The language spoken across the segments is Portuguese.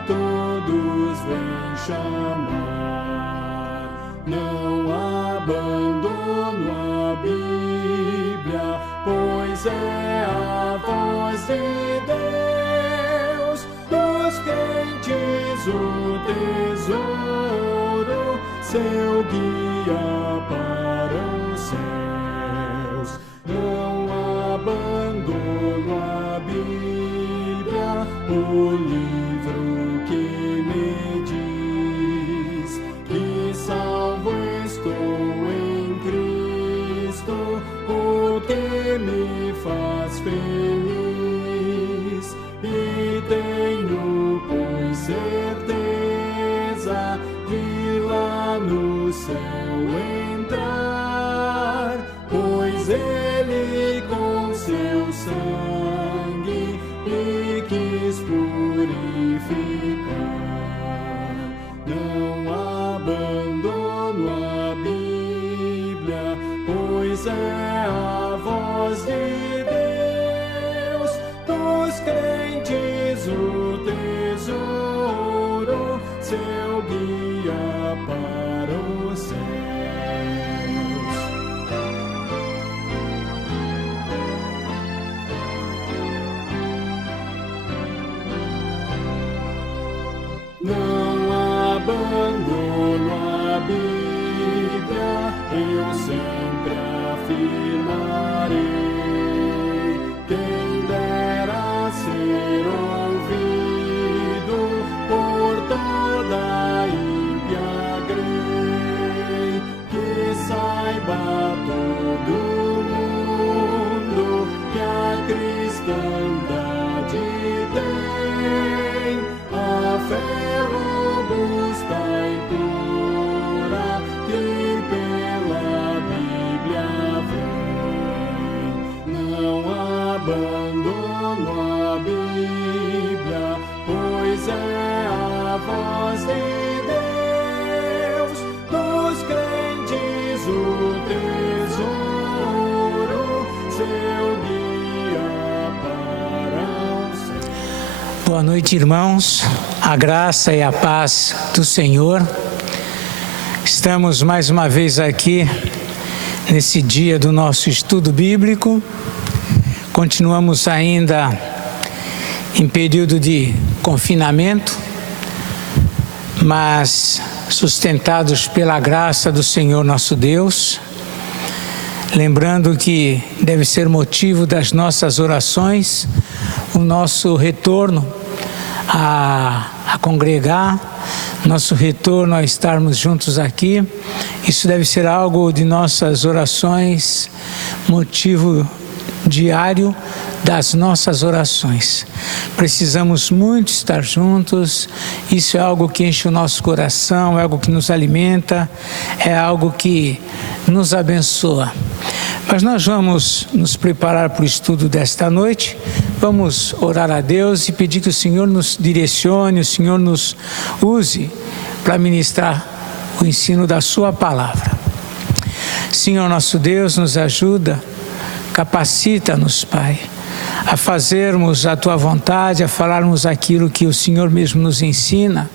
a todos vem chamar. Não abandono a Bíblia, pois é a voz de Deus, dos crentes o tesouro, seu guia para os céus. Não abandono a Bíblia, o livro que me diz que salvo estou em Cristo, o que me faz feliz. E tenho, pois, certeza de lá no céu entrar, pois Ele com seu sangue me quis purificar. Não abandono a Bíblia, pois é a voz de Deus, dos crentes o tesouro, seu guia para os céus. Não abandono a Bíblia, eu sempre afirmarei. Quem dera ser ouvido por toda a ímpia grei, que saiba todo mundo que a cristandade tem a fé robusta e pura que pela Bíblia vem. Não abandono a Bíblia, pois é a voz de Deus, dos crentes o tesouro, seu guia para os céus. Boa noite, irmãos. A graça e a paz do Senhor. Estamos mais uma vez aqui nesse dia do nosso estudo bíblico. Continuamos ainda em período de confinamento, mas sustentados pela graça do Senhor nosso Deus. Lembrando que deve ser motivo das nossas orações o nosso retorno a congregar, nosso retorno a estarmos juntos aqui. Isso deve ser algo de nossas orações, motivo diário das nossas orações. Precisamos muito estar juntos, isso é algo que enche o nosso coração, é algo que nos alimenta, é algo que nos abençoa. Mas nós vamos nos preparar para o estudo desta noite, vamos orar a Deus e pedir que o Senhor nos direcione, o Senhor nos use para ministrar o ensino da Sua Palavra. Senhor nosso Deus, nos ajuda, capacita-nos, Pai, a fazermos a Tua vontade, a falarmos aquilo que o Senhor mesmo nos ensina,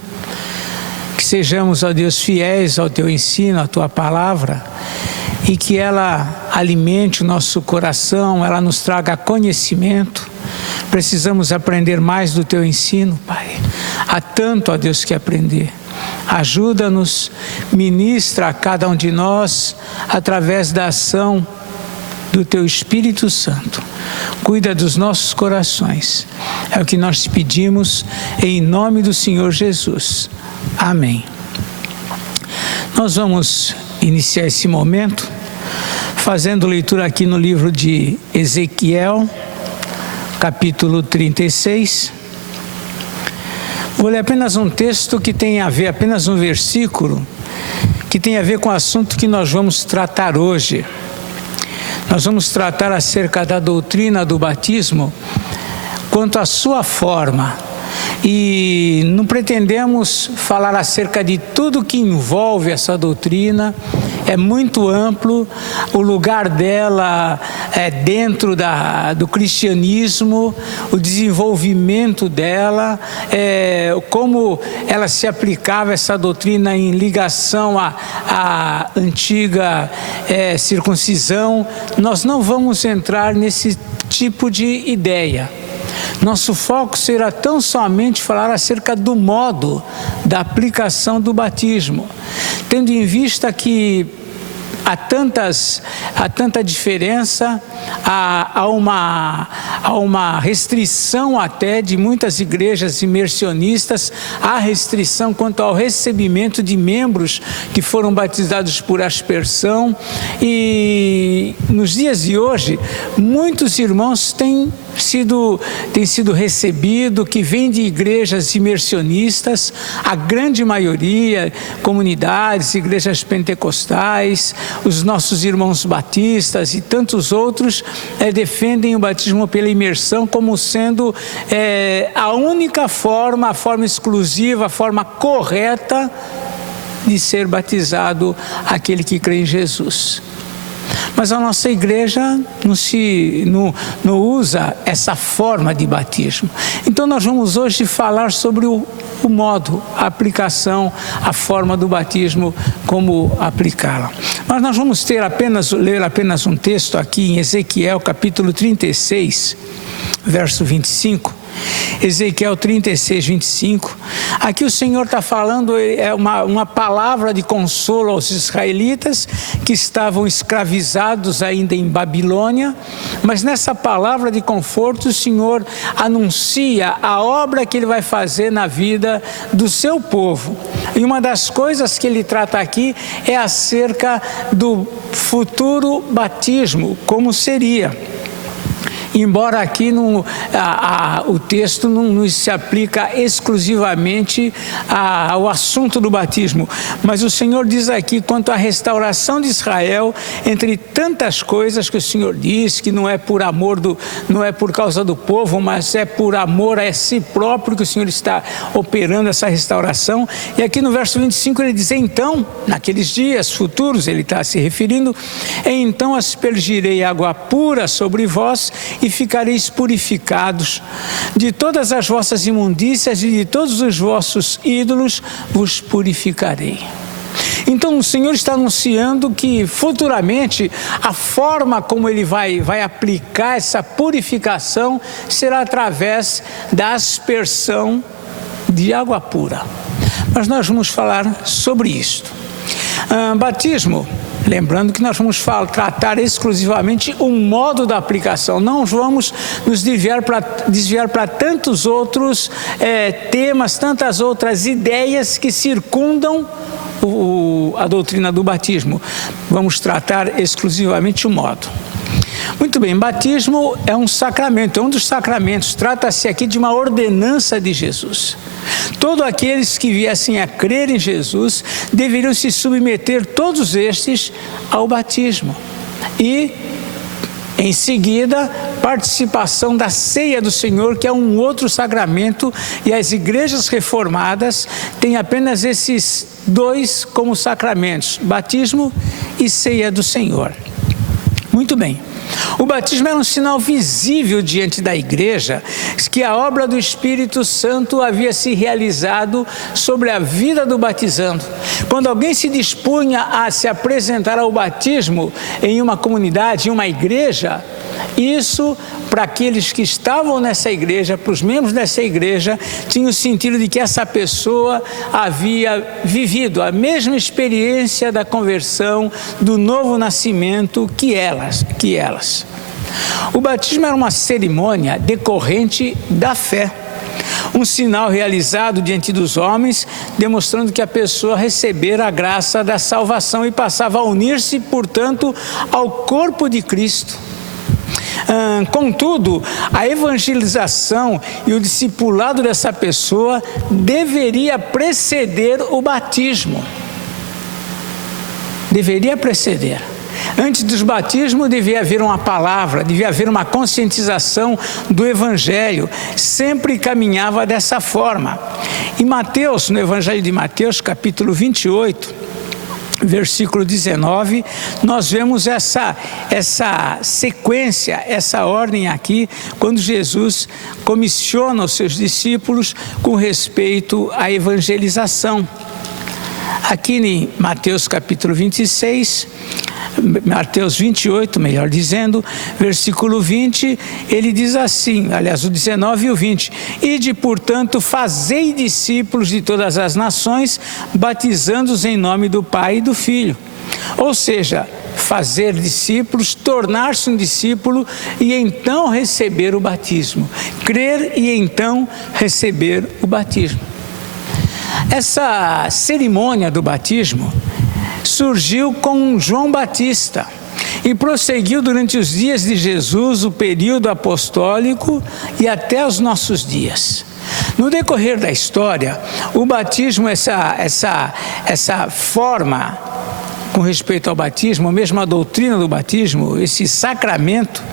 que sejamos, ó Deus, fiéis ao Teu ensino, à Tua Palavra, e que ela alimente o nosso coração, ela nos traga conhecimento. Precisamos aprender mais do Teu ensino, Pai. Há tanto, ó Deus, que aprender. Ajuda-nos, ministra a cada um de nós através da ação do Teu Espírito Santo. Cuida dos nossos corações. É o que nós te pedimos em nome do Senhor Jesus. Amém. Nós vamos iniciar esse momento fazendo leitura aqui no livro de Ezequiel, capítulo 36. Vou ler apenas um texto que tem a ver, apenas um versículo, que tem a ver com o assunto que nós vamos tratar hoje. Nós vamos tratar acerca da doutrina do batismo, quanto à sua forma. E não pretendemos falar acerca de tudo que envolve essa doutrina é muito amplo, o lugar dela é dentro do cristianismo, o desenvolvimento dela, como ela se aplicava essa doutrina em ligação à antiga circuncisão. Nós não vamos entrar nesse tipo de ideia. Nosso foco será tão somente falar acerca do modo da aplicação do batismo, tendo em vista que há tanta diferença, há uma restrição até de muitas igrejas imersionistas, há restrição quanto ao recebimento de membros que foram batizados por aspersão, e nos dias de hoje muitos irmãos têm sido recebido, que vem de igrejas imersionistas, a grande maioria, comunidades, igrejas pentecostais, os nossos irmãos batistas e tantos outros defendem o batismo pela imersão como sendo a única forma, a forma exclusiva, a forma correta de ser batizado aquele que crê em Jesus. Mas a nossa igreja não usa essa forma de batismo. Então nós vamos hoje falar sobre o modo, a aplicação, a forma do batismo, como aplicá-la. Mas nós vamos ler apenas um texto aqui em Ezequiel capítulo 36, verso 25. Ezequiel 36, 25, aqui o Senhor está falando uma palavra de consolo aos israelitas que estavam escravizados ainda em Babilônia, mas nessa palavra de conforto o Senhor anuncia a obra que Ele vai fazer na vida do seu povo. E uma das coisas que Ele trata aqui é acerca do futuro batismo, como seria. Embora aqui o texto não se aplica exclusivamente ao assunto do batismo, mas o Senhor diz aqui quanto à restauração de Israel, entre tantas coisas que o Senhor diz, que não é por amor, não é por causa do povo, mas é por amor a si próprio que o Senhor está operando essa restauração. E aqui no verso 25 ele diz: então, naqueles dias futuros, ele está se referindo, então aspergirei água pura sobre vós e ficareis purificados. De todas as vossas imundícias e de todos os vossos ídolos vos purificarei. Então o Senhor está anunciando que futuramente a forma como Ele vai aplicar essa purificação será através da aspersão de água pura. Mas nós vamos falar sobre isto. Batismo. Lembrando que nós vamos tratar exclusivamente o modo da aplicação, não vamos nos desviar para tantos outros temas, tantas outras ideias que circundam a doutrina do batismo. Vamos tratar exclusivamente o modo. Muito bem, batismo é um sacramento, é um dos sacramentos, trata-se aqui de uma ordenança de Jesus. Todos aqueles que viessem a crer em Jesus deveriam se submeter, todos estes, ao batismo. E, em seguida, participação da ceia do Senhor, que é um outro sacramento, e as igrejas reformadas têm apenas esses dois como sacramentos, batismo e ceia do Senhor. Muito bem. O batismo era um sinal visível diante da igreja que a obra do Espírito Santo havia se realizado sobre a vida do batizando. Quando alguém se dispunha a se apresentar ao batismo em uma comunidade, em uma igreja, isso, para aqueles que estavam nessa igreja, para os membros dessa igreja, tinha o sentido de que essa pessoa havia vivido a mesma experiência da conversão, do novo nascimento que elas. O batismo era uma cerimônia decorrente da fé, um sinal realizado diante dos homens, demonstrando que a pessoa recebera a graça da salvação e passava a unir-se, portanto, ao corpo de Cristo. Contudo, a evangelização e o discipulado dessa pessoa deveria preceder o batismo. Deveria preceder. Antes dos batismos devia haver uma palavra, devia haver uma conscientização do Evangelho, sempre caminhava dessa forma. Em Mateus, no Evangelho de Mateus, capítulo 28, versículo 19, nós vemos essa sequência, essa ordem aqui, quando Jesus comissiona os seus discípulos com respeito à evangelização. Aqui em Mateus capítulo 26, Mateus 28, melhor dizendo, versículo 20, ele diz assim, aliás, o 19 e o 20, ide, portanto, fazei discípulos de todas as nações, batizando-os em nome do Pai e do Filho. Ou seja, fazer discípulos, tornar-se um discípulo e então receber o batismo. Crer e então receber o batismo. Essa cerimônia do batismo surgiu com João Batista e prosseguiu durante os dias de Jesus, o período apostólico e até os nossos dias. No decorrer da história, o batismo, essa forma com respeito ao batismo, mesmo a doutrina do batismo, esse sacramento,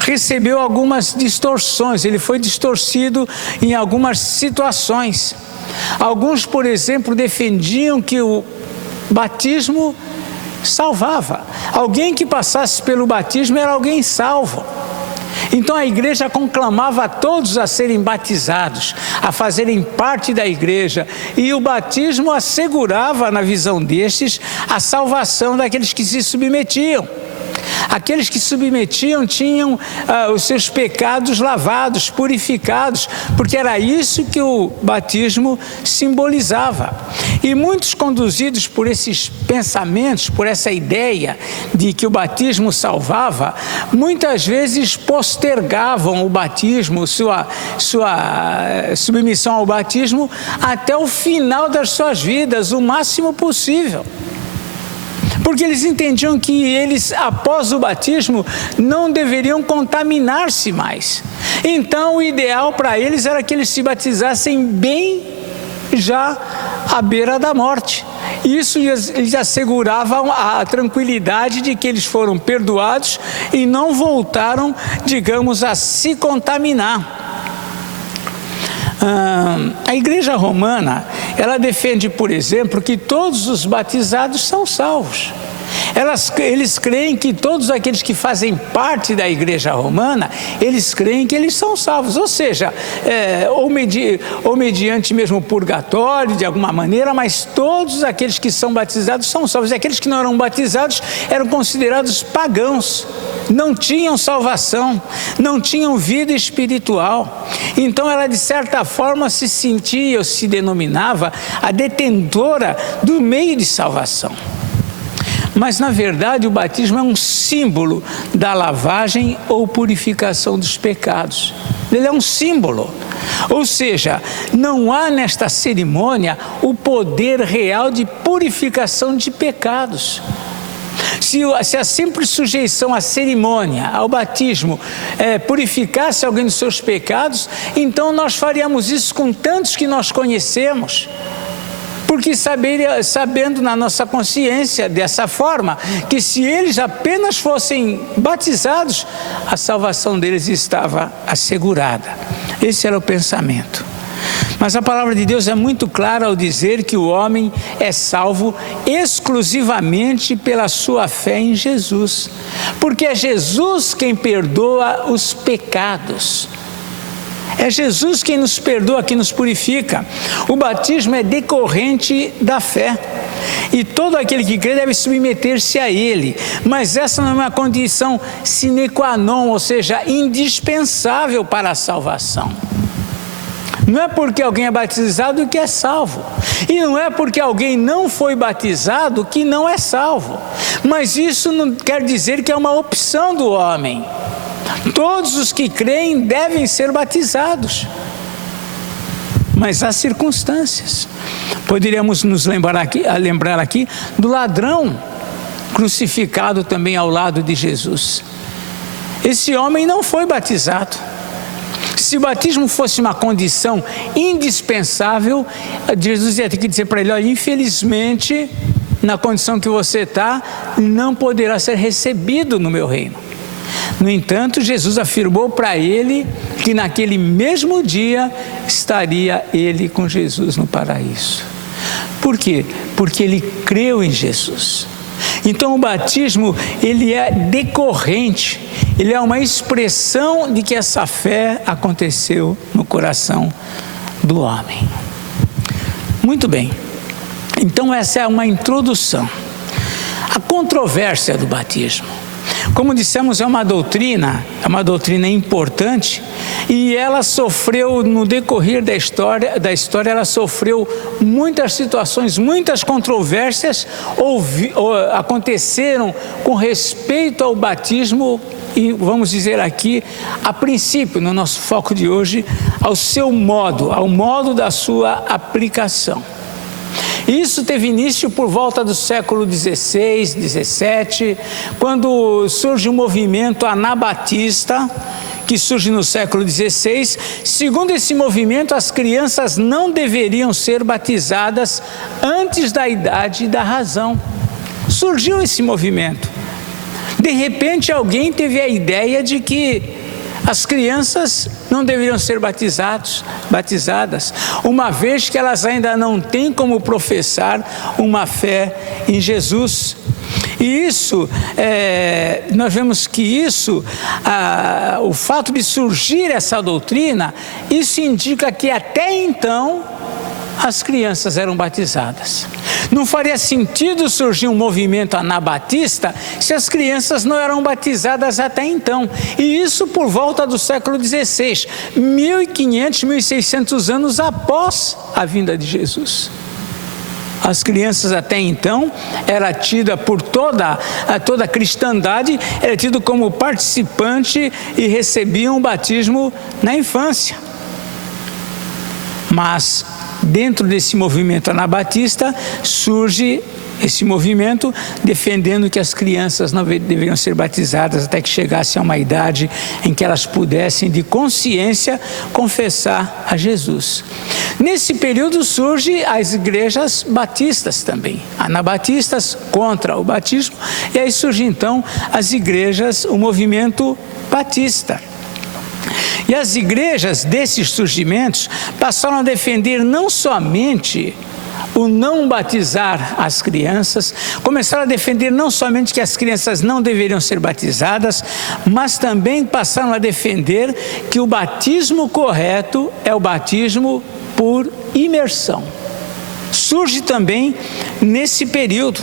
recebeu algumas distorções, ele foi distorcido em algumas situações. Alguns, por exemplo, defendiam que o batismo salvava. Alguém que passasse pelo batismo era alguém salvo. Então a igreja conclamava a todos a serem batizados, a fazerem parte da igreja, e o batismo assegurava, na visão destes, a salvação daqueles que se submetiam. Aqueles que submetiam tinham os seus pecados lavados, purificados, porque era isso que o batismo simbolizava. E muitos, conduzidos por esses pensamentos, por essa ideia de que o batismo salvava, muitas vezes postergavam o batismo, sua submissão ao batismo, até o final das suas vidas, o máximo possível. Porque eles entendiam que eles, após o batismo, não deveriam contaminar-se mais. Então, o ideal para eles era que eles se batizassem bem já à beira da morte. Isso lhes assegurava a tranquilidade de que eles foram perdoados e não voltaram, digamos, a se contaminar. A Igreja Romana, ela defende, por exemplo, que todos os batizados são salvos. Eles creem que todos aqueles que fazem parte da Igreja Romana, eles creem que eles são salvos, ou seja, ou mediante mesmo o purgatório, de alguma maneira, mas todos aqueles que são batizados são salvos. E aqueles que não eram batizados eram considerados pagãos, não tinham salvação, não tinham vida espiritual. Então ela, de certa forma, se sentia ou se denominava a detentora do meio de salvação. Mas, na verdade, o batismo é um símbolo da lavagem ou purificação dos pecados. Ele é um símbolo. Ou seja, não há nesta cerimônia o poder real de purificação de pecados. Se a simples sujeição à cerimônia, ao batismo, purificasse alguém dos seus pecados, então nós faríamos isso com tantos que nós conhecemos. Porque sabendo na nossa consciência dessa forma, que se eles apenas fossem batizados, a salvação deles estava assegurada. Esse era o pensamento. Mas a palavra de Deus é muito clara ao dizer que o homem é salvo exclusivamente pela sua fé em Jesus. Porque é Jesus quem perdoa os pecados. É Jesus quem nos perdoa, quem nos purifica. O batismo é decorrente da fé. E todo aquele que crê deve submeter-se a ele. Mas essa não é uma condição sine qua non, ou seja, indispensável para a salvação. Não é porque alguém é batizado que é salvo. E não é porque alguém não foi batizado que não é salvo. Mas isso não quer dizer que é uma opção do homem. Todos os que creem devem ser batizados. Mas há circunstâncias. Poderíamos nos lembrar aqui do ladrão crucificado também ao lado de Jesus. Esse homem não foi batizado. Se o batismo fosse uma condição indispensável, Jesus ia ter que dizer para ele: olha, infelizmente, na condição que você está, não poderá ser recebido no meu reino. No entanto, Jesus afirmou para ele que naquele mesmo dia estaria ele com Jesus no paraíso. Por quê? Porque ele creu em Jesus. Então o batismo, ele é decorrente, ele é uma expressão de que essa fé aconteceu no coração do homem. Muito bem, então essa é uma introdução. A controvérsia do batismo, como dissemos, é uma doutrina importante, e ela sofreu, no decorrer da história, ela sofreu muitas situações, muitas controvérsias aconteceram com respeito ao batismo, e vamos dizer aqui, a princípio, no nosso foco de hoje, ao seu modo, ao modo da sua aplicação. Isso teve início por volta do século XVI, XVII, quando surge o movimento anabatista, que surge no século XVI. Segundo esse movimento, as crianças não deveriam ser batizadas antes da idade da razão. Surgiu esse movimento. De repente, alguém teve a ideia de que as crianças não deveriam ser batizadas, uma vez que elas ainda não têm como professar uma fé em Jesus. E isso, nós vemos que o fato de surgir essa doutrina, isso indica que até então as crianças eram batizadas. Não faria sentido surgir um movimento anabatista se as crianças não eram batizadas até então. E isso por volta do século XVI, 1500, 1600 anos após a vinda de Jesus. As crianças até então era tida por toda a cristandade, era tido como participante e recebiam o batismo na infância. Mas dentro desse movimento anabatista surge esse movimento defendendo que as crianças não deveriam ser batizadas até que chegassem a uma idade em que elas pudessem, de consciência, confessar a Jesus. Nesse período surgem as igrejas batistas também, anabatistas contra o batismo, e aí surge então as igrejas, o movimento batista. E as igrejas desses surgimentos passaram a defender não somente o não batizar as crianças, começaram a defender não somente que as crianças não deveriam ser batizadas, mas também passaram a defender que o batismo correto é o batismo por imersão. Surge também nesse período.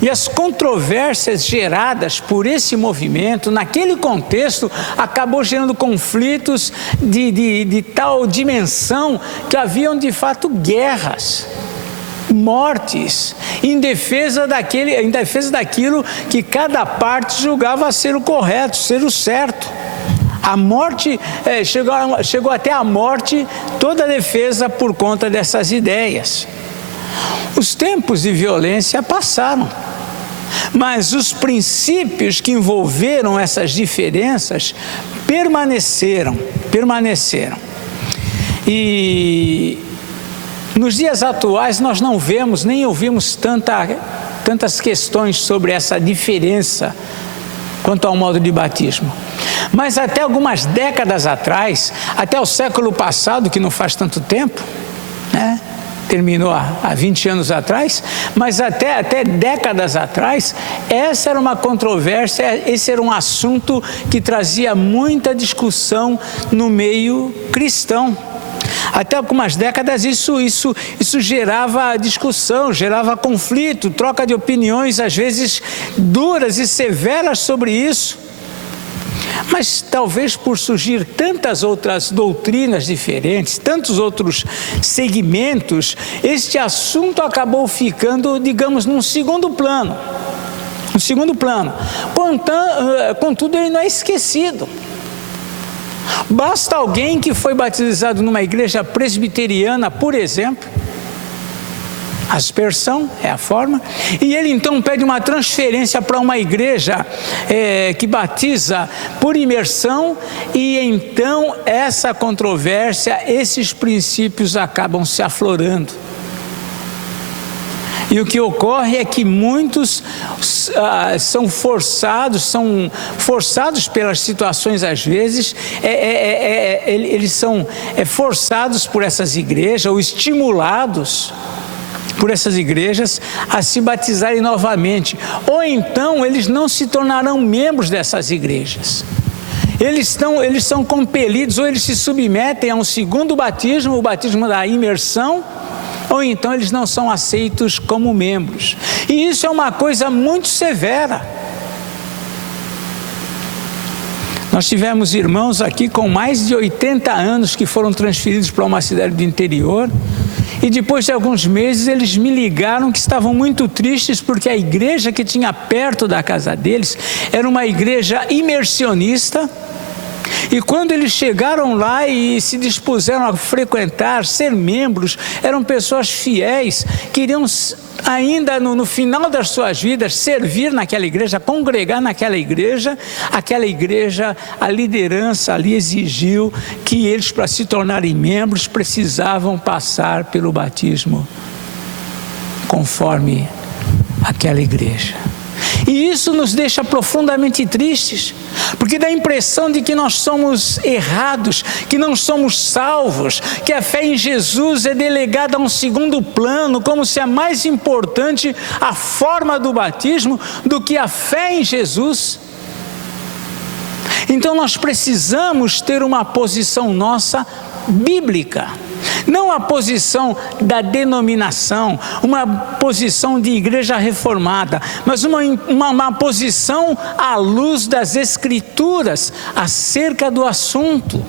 E as controvérsias geradas por esse movimento, naquele contexto, acabou gerando conflitos de tal dimensão que haviam de fato guerras, mortes, em defesa daquilo que cada parte julgava ser o correto, ser o certo. A morte, chegou até a morte, toda a defesa por conta dessas ideias. Os tempos de violência passaram, mas os princípios que envolveram essas diferenças permaneceram. E nos dias atuais nós não vemos nem ouvimos tantas questões sobre essa diferença quanto ao modo de batismo. Mas até algumas décadas atrás, até o século passado, que não faz tanto tempo, né? Terminou há 20 anos atrás, mas até décadas atrás, essa era uma controvérsia, esse era um assunto que trazia muita discussão no meio cristão. Até algumas décadas isso gerava discussão, gerava conflito, troca de opiniões, às vezes duras e severas sobre isso. Mas talvez por surgir tantas outras doutrinas diferentes, tantos outros segmentos, este assunto acabou ficando, digamos, num segundo plano. Contudo, ele não é esquecido. Basta alguém que foi batizado numa igreja presbiteriana, por exemplo, aspersão é a forma, e ele então pede uma transferência para uma igreja que batiza por imersão, e então essa controvérsia, esses princípios acabam se aflorando. E o que ocorre é que muitos são forçados pelas situações, às vezes, eles são forçados por essas igrejas, ou estimulados por essas igrejas a se batizarem novamente, ou então eles não se tornarão membros dessas igrejas. Eles são compelidos, ou eles se submetem a um segundo batismo, o batismo da imersão, ou então eles não são aceitos como membros. E isso é uma coisa muito severa. Nós tivemos irmãos aqui com mais de 80 anos que foram transferidos para uma cidade do interior, e depois de alguns meses eles me ligaram que estavam muito tristes porque a igreja que tinha perto da casa deles era uma igreja imersionista, e quando eles chegaram lá e se dispuseram a frequentar, ser membros, eram pessoas fiéis, queriam ainda no final das suas vidas servir naquela igreja, congregar naquela igreja. Aquela igreja, a liderança ali exigiu que eles, para se tornarem membros, precisavam passar pelo batismo conforme aquela igreja. E isso nos deixa profundamente tristes, porque dá a impressão de que nós somos errados, que não somos salvos, que a fé em Jesus é delegada a um segundo plano, como se é mais importante a forma do batismo do que a fé em Jesus. Então nós precisamos ter uma posição nossa bíblica. Não a posição da denominação, uma posição de igreja reformada, mas uma posição à luz das Escrituras acerca do assunto.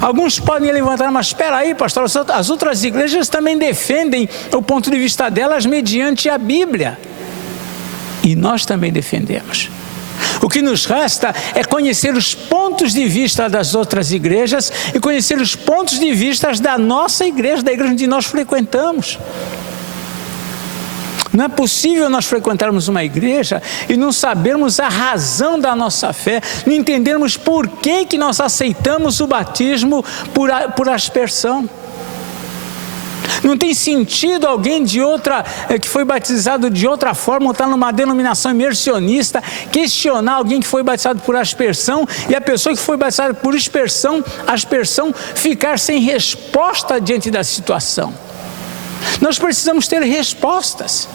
Alguns podem levantar, mas espera aí, pastor, as outras igrejas também defendem o ponto de vista delas mediante a Bíblia. E nós também defendemos. O que nos resta é conhecer os pontos de vista das outras igrejas e conhecer os pontos de vista da nossa igreja, da igreja onde nós frequentamos. Não é possível nós frequentarmos uma igreja e não sabermos a razão da nossa fé, não entendermos por que nós aceitamos o batismo por aspersão. Não tem sentido alguém que foi batizado de outra forma, ou está numa denominação imersionista, questionar alguém que foi batizado por aspersão, e a pessoa que foi batizada por aspersão ficar sem resposta diante da situação. Nós precisamos ter respostas.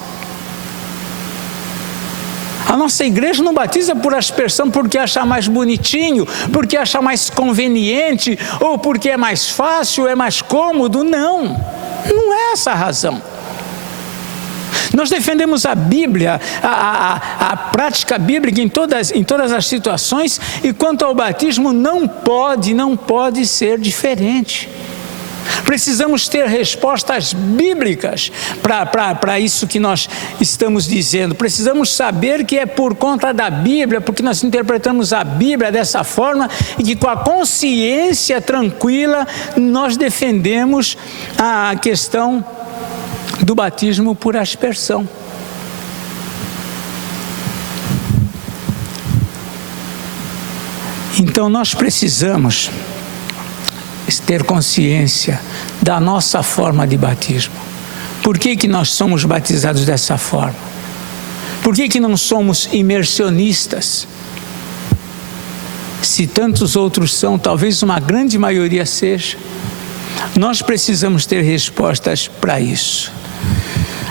A nossa igreja não batiza por aspersão porque acha mais bonitinho, porque acha mais conveniente, ou porque é mais fácil, é mais cômodo. Não é essa a razão. Nós defendemos a Bíblia, a prática bíblica em todas as situações, e quanto ao batismo não pode ser diferente. Precisamos ter respostas bíblicas para isso que nós estamos dizendo. Precisamos saber que é por conta da Bíblia, porque nós interpretamos a Bíblia dessa forma, e que com a consciência tranquila nós defendemos a questão do batismo por aspersão. Então nós precisamos ter consciência da nossa forma de batismo. Por que nós somos batizados dessa forma? Por que não somos imersionistas? Se tantos outros são, talvez uma grande maioria seja. Nós precisamos ter respostas para isso.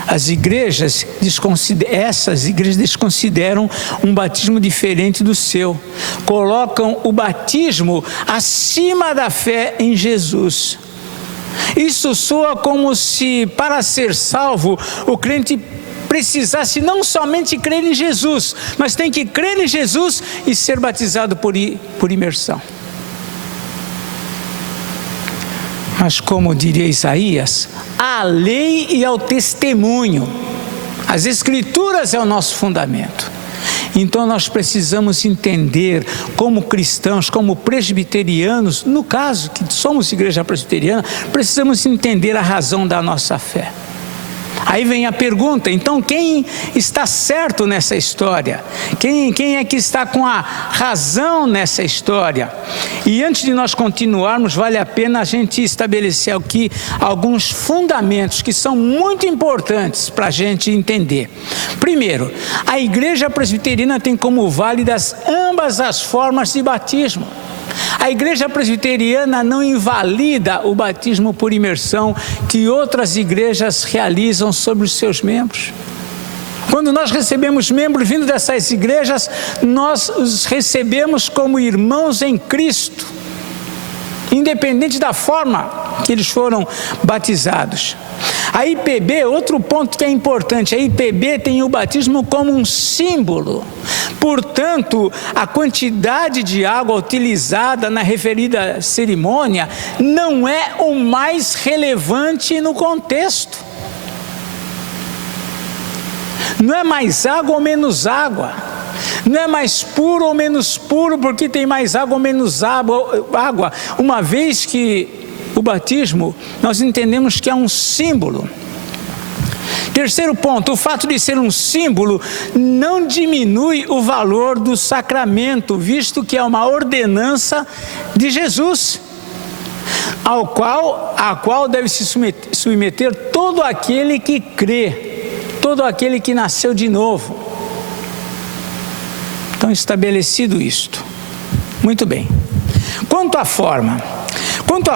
Essas igrejas desconsideram um batismo diferente do seu. Colocam o batismo acima da fé em Jesus. Isso soa como se, para ser salvo, o crente precisasse não somente crer em Jesus, mas tem que crer em Jesus e ser batizado por imersão. Mas como diria Isaías, à lei e ao testemunho. As Escrituras é o nosso fundamento. Então nós precisamos entender, como cristãos, como presbiterianos, no caso que somos igreja presbiteriana, precisamos entender a razão da nossa fé. Aí vem a pergunta, então quem está certo nessa história? Quem é que está com a razão nessa história? E antes de nós continuarmos, vale a pena a gente estabelecer aqui alguns fundamentos que são muito importantes para a gente entender. Primeiro, a igreja presbiteriana tem como válidas ambas as formas de batismo. A igreja presbiteriana não invalida o batismo por imersão que outras igrejas realizam sobre os seus membros. Quando nós recebemos membros vindo dessas igrejas, nós os recebemos como irmãos em Cristo, independente da forma que eles foram batizados. A IPB, outro ponto que é importante, a IPB tem o batismo como um símbolo. Portanto, a quantidade de água utilizada na referida cerimônia não é o mais relevante no contexto. Não é mais água ou menos água. Não é mais puro ou menos puro porque tem mais água ou menos água. Uma vez que o batismo, nós entendemos que é um símbolo. Terceiro ponto, o fato de ser um símbolo não diminui o valor do sacramento, visto que é uma ordenança de Jesus, a qual deve se submeter todo aquele que crê, todo aquele que nasceu de novo. Então, estabelecido isto. Muito bem. Quanto à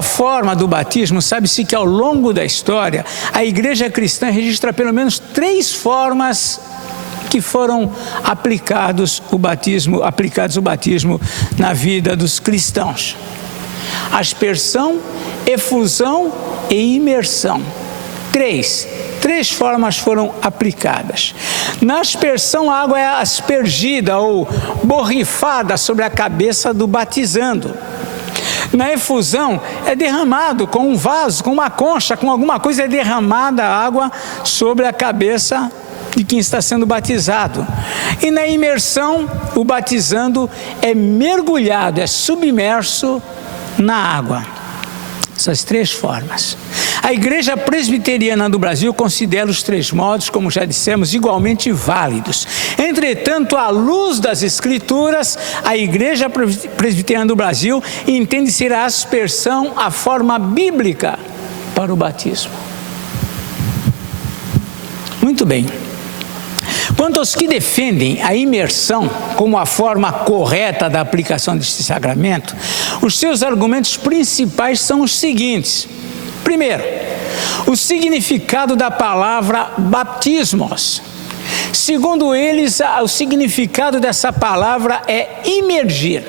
forma do batismo, sabe-se que ao longo da história, a igreja cristã registra pelo menos 3 formas que foram aplicados o batismo na vida dos cristãos: aspersão, efusão e imersão. Três formas foram aplicadas. Na aspersão, a água é aspergida ou borrifada sobre a cabeça do batizando. Na efusão, é derramado com um vaso, com uma concha, com alguma coisa, é derramada a água sobre a cabeça de quem está sendo batizado. E na imersão, o batizando é mergulhado, é submerso na água. Essas 3 formas. A Igreja Presbiteriana do Brasil considera os 3 modos, como já dissemos, igualmente válidos. Entretanto, à luz das Escrituras, a Igreja Presbiteriana do Brasil entende ser a aspersão a forma bíblica para o batismo. Muito bem. Quanto aos que defendem a imersão como a forma correta da aplicação deste sacramento, os seus argumentos principais são os seguintes. Primeiro, o significado da palavra baptismos. Segundo eles, o significado dessa palavra é imergir.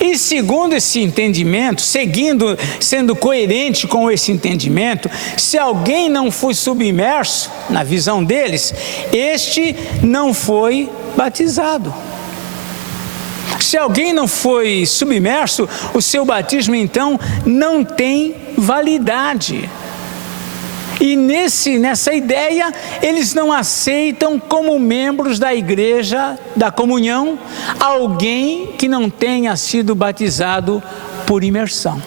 E segundo esse entendimento, sendo coerente com esse entendimento, se alguém não foi submerso, na visão deles, este não foi batizado. Se alguém não foi submerso, o seu batismo então não tem validade. E nessa ideia, eles não aceitam como membros da igreja, da comunhão, alguém que não tenha sido batizado por imersão.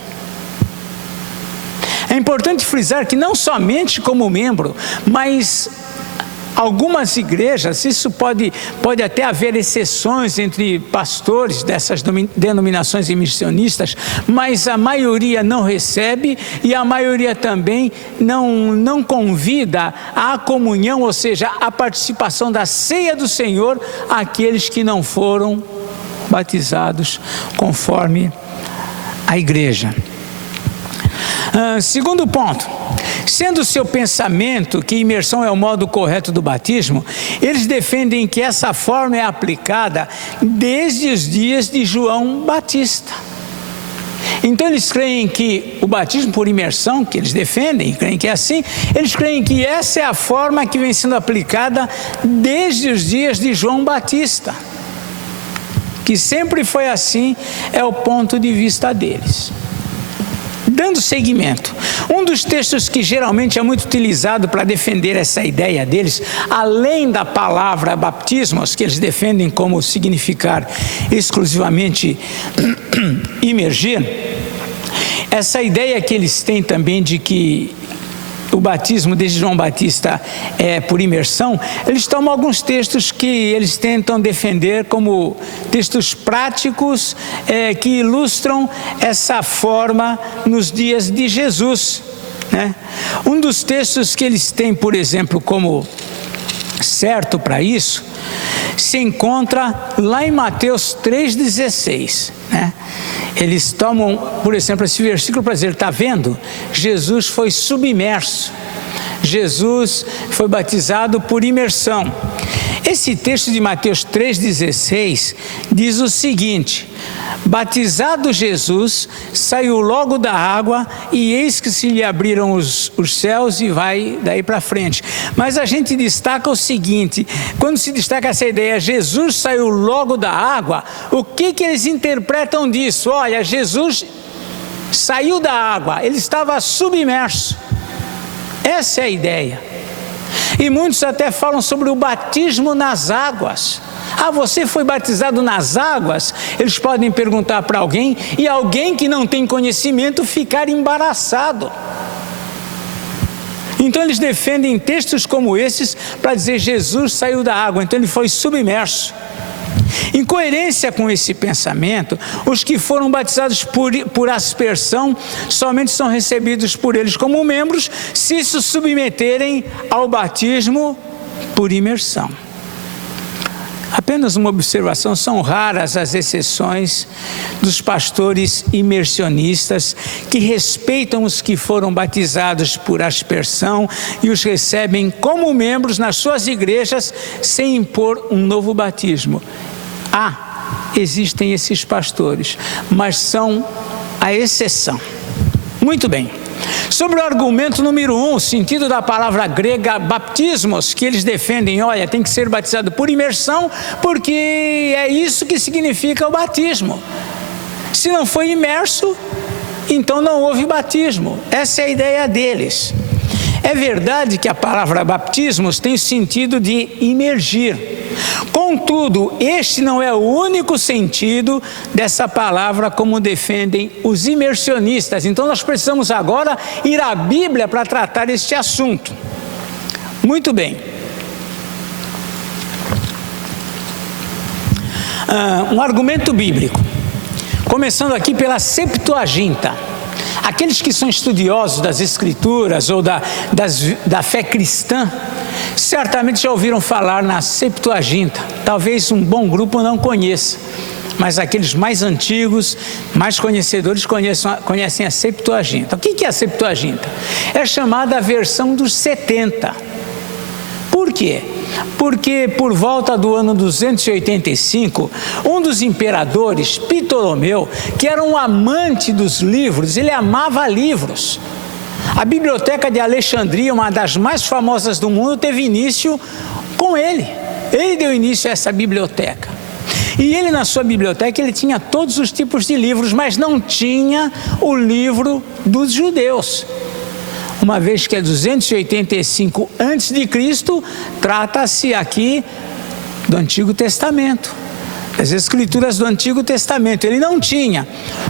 É importante frisar que não somente como membro, mas algumas igrejas, isso pode até haver exceções entre pastores dessas denominações emissionistas, mas a maioria não recebe e a maioria também não convida à comunhão, ou seja, a participação da ceia do Senhor àqueles que não foram batizados conforme a igreja. Segundo ponto, sendo o seu pensamento que imersão é o modo correto do batismo, eles defendem que essa forma é aplicada desde os dias de João Batista. Então eles creem que o batismo por imersão, que eles defendem, creem que é assim, eles creem que essa é a forma que vem sendo aplicada desde os dias de João Batista. Que sempre foi assim, é o ponto de vista deles. Dando seguimento, um dos textos que geralmente é muito utilizado para defender essa ideia deles, além da palavra baptismos, que eles defendem como significar exclusivamente imergir, essa ideia que eles têm também de que o batismo desde João Batista é por imersão, eles tomam alguns textos que eles tentam defender como textos práticos que ilustram essa forma nos dias de Jesus, né? Um dos textos que eles têm, por exemplo, como certo para isso, se encontra lá em Mateus 3,16, né? eles tomam, por exemplo, esse versículo para dizer, está vendo? Jesus foi submerso. Jesus foi batizado por imersão. Esse texto de Mateus 3,16 diz o seguinte: batizado Jesus, saiu logo da água e eis que se lhe abriram os céus e vai daí para frente. Mas a gente destaca o seguinte, quando se destaca essa ideia, Jesus saiu logo da água, o que eles interpretam disso? Olha, Jesus saiu da água, ele estava submerso. Essa é a ideia. E muitos até falam sobre o batismo nas águas. Ah, você foi batizado nas águas? Eles podem perguntar para alguém, e alguém que não tem conhecimento ficar embaraçado. Então eles defendem textos como esses para dizer Jesus saiu da água, então ele foi submerso. Em coerência com esse pensamento, os que foram batizados por aspersão somente são recebidos por eles como membros se se submeterem ao batismo por imersão. Apenas uma observação, são raras as exceções dos pastores imersionistas que respeitam os que foram batizados por aspersão e os recebem como membros nas suas igrejas sem impor um novo batismo. Existem esses pastores, mas são a exceção. Muito bem. Sobre o argumento número 1, o sentido da palavra grega baptismos, que eles defendem, olha, tem que ser batizado por imersão, porque é isso que significa o batismo. Se não foi imerso, então não houve batismo. Essa é a ideia deles. É verdade que a palavra batismos tem o sentido de imergir. Contudo, este não é o único sentido dessa palavra, como defendem os imersionistas. Então nós precisamos agora ir à Bíblia para tratar este assunto. Muito bem. Um argumento bíblico. Começando aqui pela Septuaginta. Aqueles que são estudiosos das Escrituras ou da fé cristã, certamente já ouviram falar na Septuaginta. Talvez um bom grupo não conheça, mas aqueles mais antigos, mais conhecedores conhecem a Septuaginta. O que é a Septuaginta? É chamada a versão dos 70. Por quê? Porque por volta do ano 285, um dos imperadores, Ptolomeu, que era um amante dos livros, ele amava livros. A Biblioteca de Alexandria, uma das mais famosas do mundo, teve início com ele. Ele deu início a essa biblioteca. E ele, na sua biblioteca, ele tinha todos os tipos de livros, mas não tinha o livro dos judeus. Uma vez que é 285 a.C., trata-se aqui do Antigo Testamento, as Escrituras do Antigo Testamento. Ele não tinha.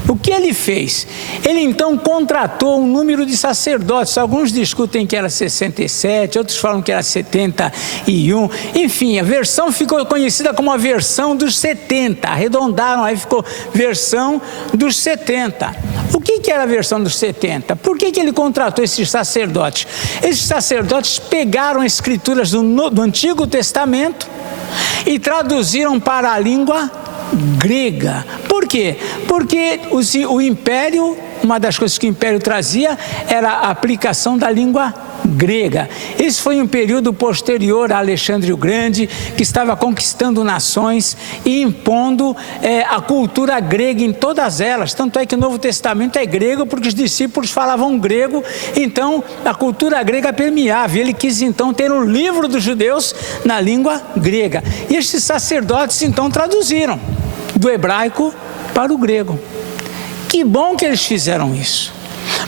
O que ele fez? Ele então contratou um número de sacerdotes. Alguns discutem que era 67, outros falam que era 71. Enfim, a versão ficou conhecida como a versão dos 70. Arredondaram, aí ficou versão dos 70. O que era a versão dos 70? Por que ele contratou esses sacerdotes? Esses sacerdotes pegaram as Escrituras do Antigo Testamento e traduziram para a língua grega. Por quê? Porque o império, uma das coisas que o império trazia era a aplicação da língua grega. Esse foi um período posterior a Alexandre o Grande, que estava conquistando nações e impondo a cultura grega em todas elas. Tanto é que o Novo Testamento é grego porque os discípulos falavam grego, então a cultura grega permeava. Ele quis então ter um livro dos judeus na língua grega. E estes sacerdotes então traduziram do hebraico para o grego. Que bom que eles fizeram isso.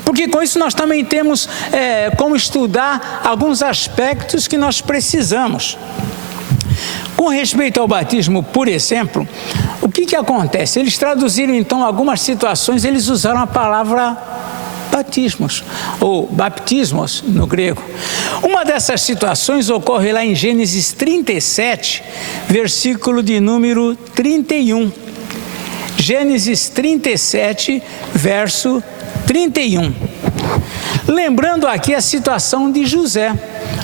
Porque com isso nós também temos como estudar alguns aspectos que nós precisamos. Com respeito ao batismo, por exemplo, o que acontece? Eles traduziram então algumas situações, eles usaram a palavra batismos, ou baptismos no grego. Uma dessas situações ocorre lá em Gênesis 37, versículo de número 31. Gênesis 37, verso 31. Lembrando aqui a situação de José.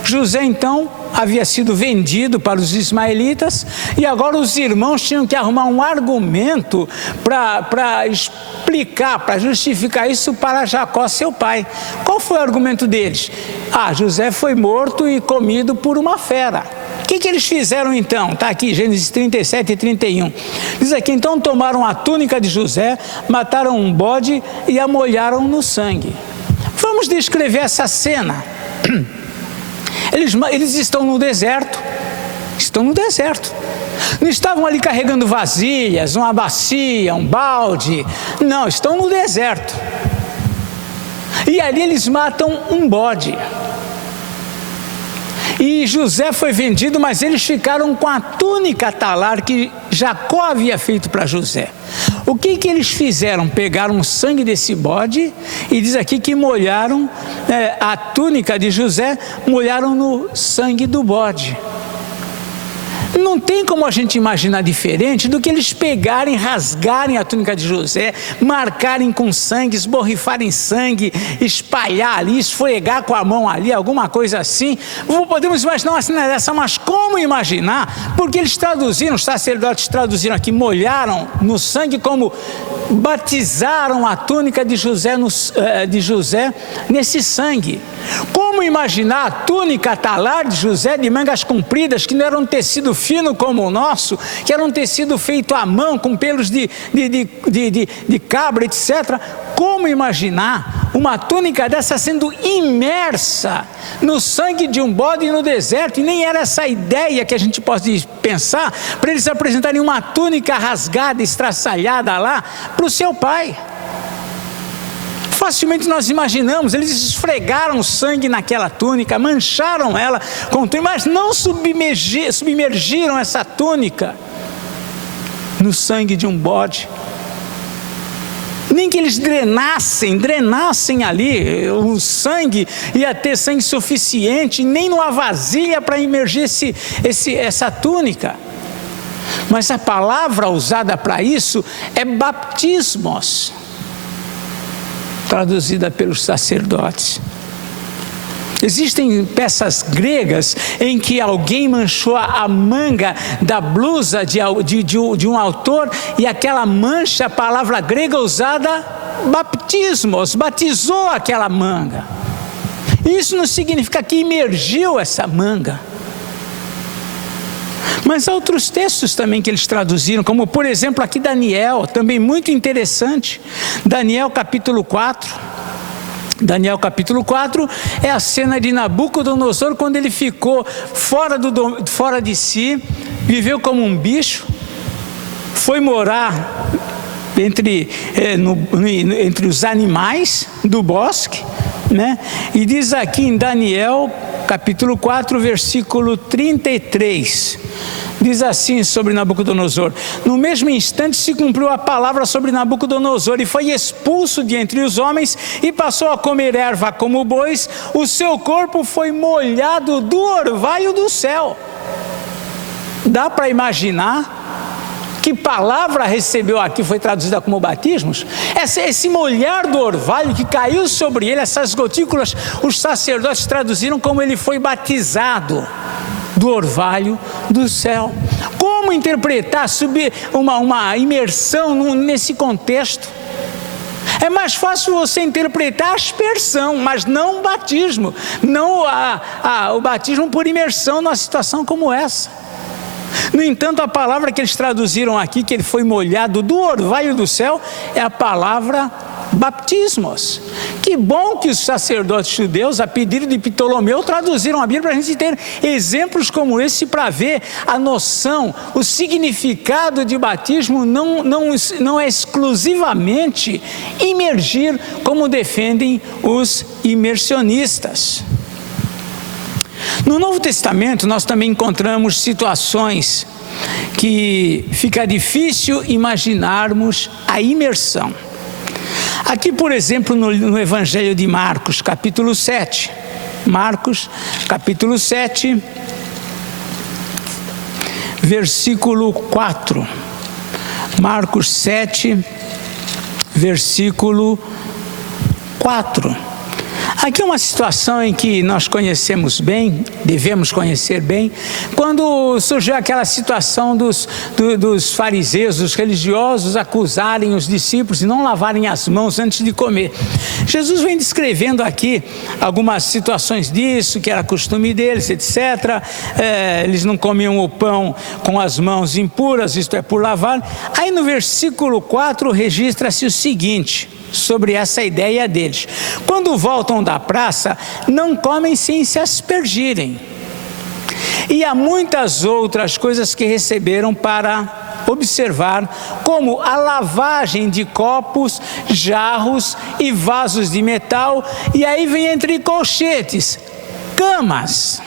José, então, havia sido vendido para os ismaelitas e agora os irmãos tinham que arrumar um argumento para explicar, para justificar isso para Jacó, seu pai. Qual foi o argumento deles? José foi morto e comido por uma fera. O que eles fizeram então? Está aqui, Gênesis 37 e 31. Diz aqui, então tomaram a túnica de José, mataram um bode e a molharam no sangue. Vamos descrever essa cena. Eles estão no deserto. Não estavam ali carregando vasilhas, uma bacia, um balde. Não, estão no deserto. E ali eles matam um bode. E José foi vendido, mas eles ficaram com a túnica talar que Jacó havia feito para José. O que eles fizeram? Pegaram o sangue desse bode e diz aqui que molharam a túnica de José, molharam no sangue do bode. Não tem como a gente imaginar diferente do que eles pegarem, rasgarem a túnica de José, marcarem com sangue, esborrifarem sangue, espalhar ali, esfregar com a mão ali, alguma coisa assim. Podemos imaginar uma cena dessa, mas como imaginar? Porque eles traduziram, os sacerdotes traduziram aqui, molharam no sangue, como batizaram a túnica de José nesse sangue. Como imaginar a túnica talar de José de mangas compridas, que não era um tecido fino como o nosso, que era um tecido feito à mão, com pelos de cabra, etc. Como imaginar uma túnica dessa sendo imersa no sangue de um bode no deserto? E nem era essa a ideia que a gente pode pensar, para eles apresentarem uma túnica rasgada, estraçalhada lá, para o seu pai. Facilmente nós imaginamos, eles esfregaram sangue naquela túnica, mancharam ela com túnica, mas não submergiram essa túnica no sangue de um bode. Nem que eles drenassem ali, o sangue ia ter sangue suficiente, nem numa vasilha para imergir essa túnica. Mas a palavra usada para isso é baptismos, traduzida pelos sacerdotes. Existem peças gregas em que alguém manchou a manga da blusa de um autor, e aquela mancha, a palavra grega usada, baptismos, batizou aquela manga. Isso não significa que imergiu essa manga. Mas há outros textos também que eles traduziram, como por exemplo aqui Daniel, também muito interessante. Daniel capítulo 4. Daniel capítulo 4 é a cena de Nabucodonosor, quando ele ficou fora de viveu como um bicho, foi morar entre os animais do bosque, né? E diz aqui em Daniel capítulo 4, versículo 33, diz assim sobre Nabucodonosor: no mesmo instante se cumpriu a palavra sobre Nabucodonosor, e foi expulso de entre os homens, e passou a comer erva como bois, o seu corpo foi molhado do orvalho do céu. Dá para imaginar que palavra recebeu aqui, foi traduzida como batismos? Esse molhar do orvalho que caiu sobre ele, essas gotículas, os sacerdotes traduziram como ele foi batizado do orvalho do céu. Como interpretar, uma imersão nesse contexto? É mais fácil você interpretar a aspersão, mas não o batismo, não o batismo por imersão numa situação como essa. No entanto, a palavra que eles traduziram aqui, que ele foi molhado do orvalho do céu, é a palavra baptismos. Que bom que os sacerdotes judeus, a pedido de Ptolomeu, traduziram a Bíblia para a gente ter exemplos como esse, para ver a noção, o significado de batismo não é exclusivamente imergir, como defendem os imersionistas. No Novo Testamento nós também encontramos situações que fica difícil imaginarmos a imersão. Aqui, por exemplo, no Evangelho de Marcos, capítulo 7. Marcos, capítulo 7, versículo 4. Marcos 7, versículo 4. Aqui é uma situação em que nós conhecemos bem, devemos conhecer bem, quando surgiu aquela situação dos fariseus, dos religiosos, acusarem os discípulos de não lavarem as mãos antes de comer. Jesus vem descrevendo aqui algumas situações disso, que era costume deles, etc. Eles não comiam o pão com as mãos impuras, isto é, por lavar. Aí no versículo 4 registra-se o seguinte, sobre essa ideia deles: quando voltam da praça, não comem sem se aspergirem. E há muitas outras coisas que receberam para observar, como a lavagem de copos, jarros e vasos de metal, e aí vem entre colchetes, camas.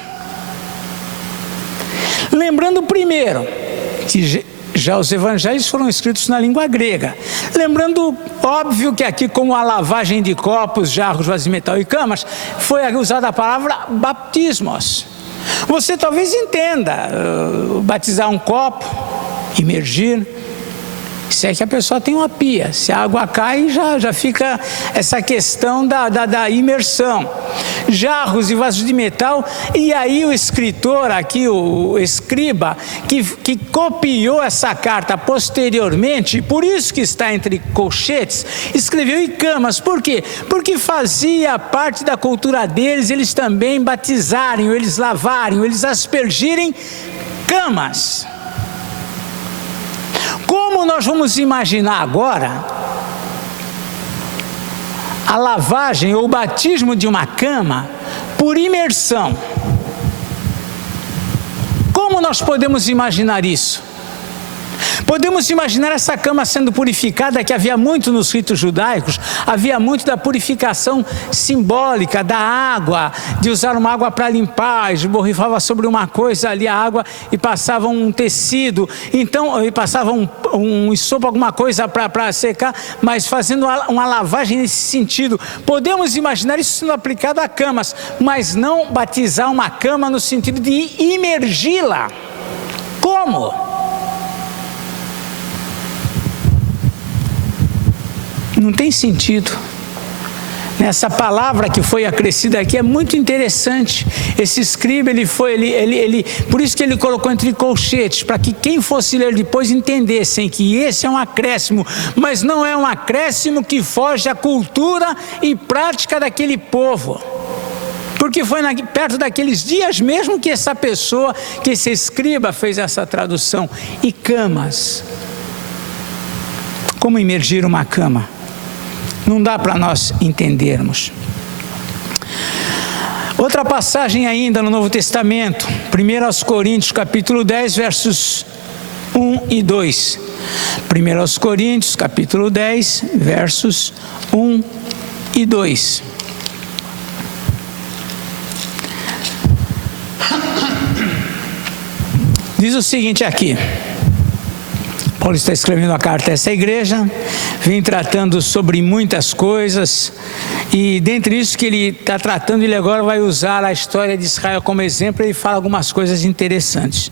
Lembrando primeiro que já os evangelhos foram escritos na língua grega. Lembrando, óbvio, que aqui, como a lavagem de copos, jarros, vasos de metal e camas, foi usada a palavra baptismos. Você talvez entenda, batizar um copo, imergir, se é que a pessoa tem uma pia. Se a água cai, já fica essa questão da imersão. Jarros e vasos de metal, e aí o escritor aqui, o escriba, que copiou essa carta posteriormente, por isso que está entre colchetes, escreveu em camas. Por quê? Porque fazia parte da cultura deles, eles também batizarem, eles lavarem, eles aspergirem camas. Como nós vamos imaginar agora a lavagem ou o batismo de uma cama por imersão? Como nós podemos imaginar isso? Podemos imaginar essa cama sendo purificada, que havia muito nos ritos judaicos, havia muito da purificação simbólica da água, de usar uma água para limpar, esborrifava sobre uma coisa ali a água e passava um tecido, então, e passava um sopo, alguma coisa para secar, mas fazendo uma lavagem nesse sentido. Podemos imaginar isso sendo aplicado a camas, mas não batizar uma cama no sentido de imergi-la. Como? Não tem sentido. Nessa palavra que foi acrescida aqui é muito interessante. Esse escriba, por isso que ele colocou entre colchetes, para que quem fosse ler depois entendessem que esse é um acréscimo, mas não é um acréscimo que foge à cultura e prática daquele povo. Porque foi perto daqueles dias mesmo que essa pessoa, que esse escriba fez essa tradução. E camas. Como imergir uma cama? Não dá para nós entendermos. Outra passagem ainda no Novo Testamento, 1 Coríntios capítulo 10, versos 1 e 2. 1 Coríntios capítulo 10, versos 1 e 2. Diz o seguinte aqui. Paulo está escrevendo a carta a essa igreja, vem tratando sobre muitas coisas, e dentre isso que ele está tratando, ele agora vai usar a história de Israel como exemplo, e fala algumas coisas interessantes.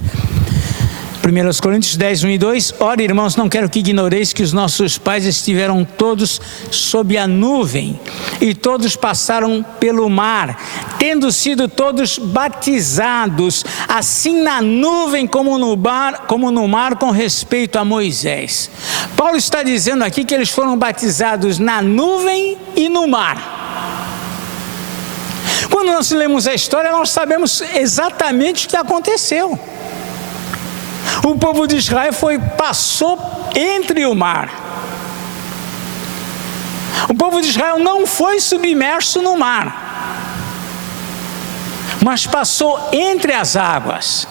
1 Coríntios 10, 1 e 2, ora irmãos, não quero que ignoreis que os nossos pais estiveram todos sob a nuvem, e todos passaram pelo mar, tendo sido todos batizados, assim na nuvem como no mar com respeito a Moisés. Paulo está dizendo aqui que eles foram batizados na nuvem e no mar. Quando nós lemos a história, nós sabemos exatamente o que aconteceu. O povo de Israel passou entre o mar. O povo de Israel não foi submerso no mar, mas passou entre as águas.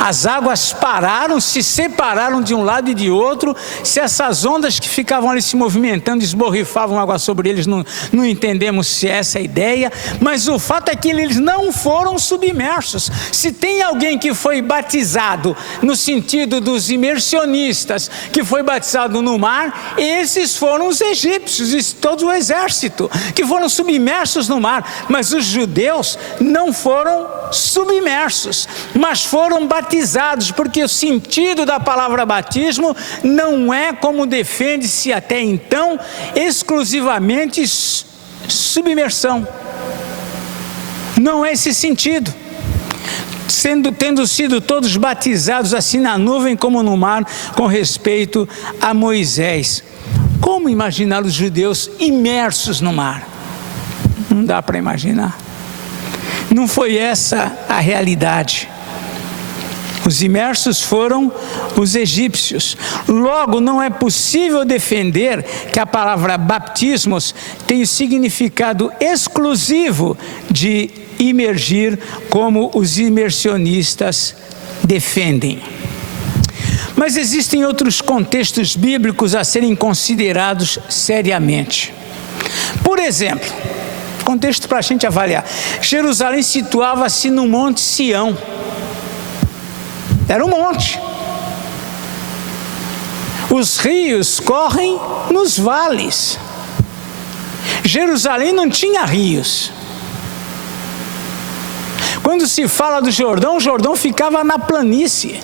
As águas pararam, se separaram de um lado e de outro. Se essas ondas que ficavam ali se movimentando, esborrifavam água sobre eles, não entendemos se é essa a ideia, mas o fato é que eles não foram submersos. Se tem alguém que foi batizado no sentido dos imersionistas, que foi batizado no mar, esses foram os egípcios, todo o exército, que foram submersos no mar, mas os judeus não foram submersos, mas foram batizados, porque o sentido da palavra batismo não é, como defende-se até então, exclusivamente submersão. Não é esse sentido. Tendo sido todos batizados assim na nuvem como no mar, com respeito a Moisés. Como imaginar os judeus imersos no mar? Não dá para imaginar. Não foi essa a realidade. Os imersos foram os egípcios. Logo, não é possível defender que a palavra baptismos tem o significado exclusivo de imergir, como os imersionistas defendem. Mas existem outros contextos bíblicos a serem considerados seriamente. Por exemplo, contexto para a gente avaliar. Jerusalém situava-se no Monte Sião. Era um monte. Os rios correm nos vales. Jerusalém não tinha rios. Quando se fala do Jordão, o Jordão ficava na planície.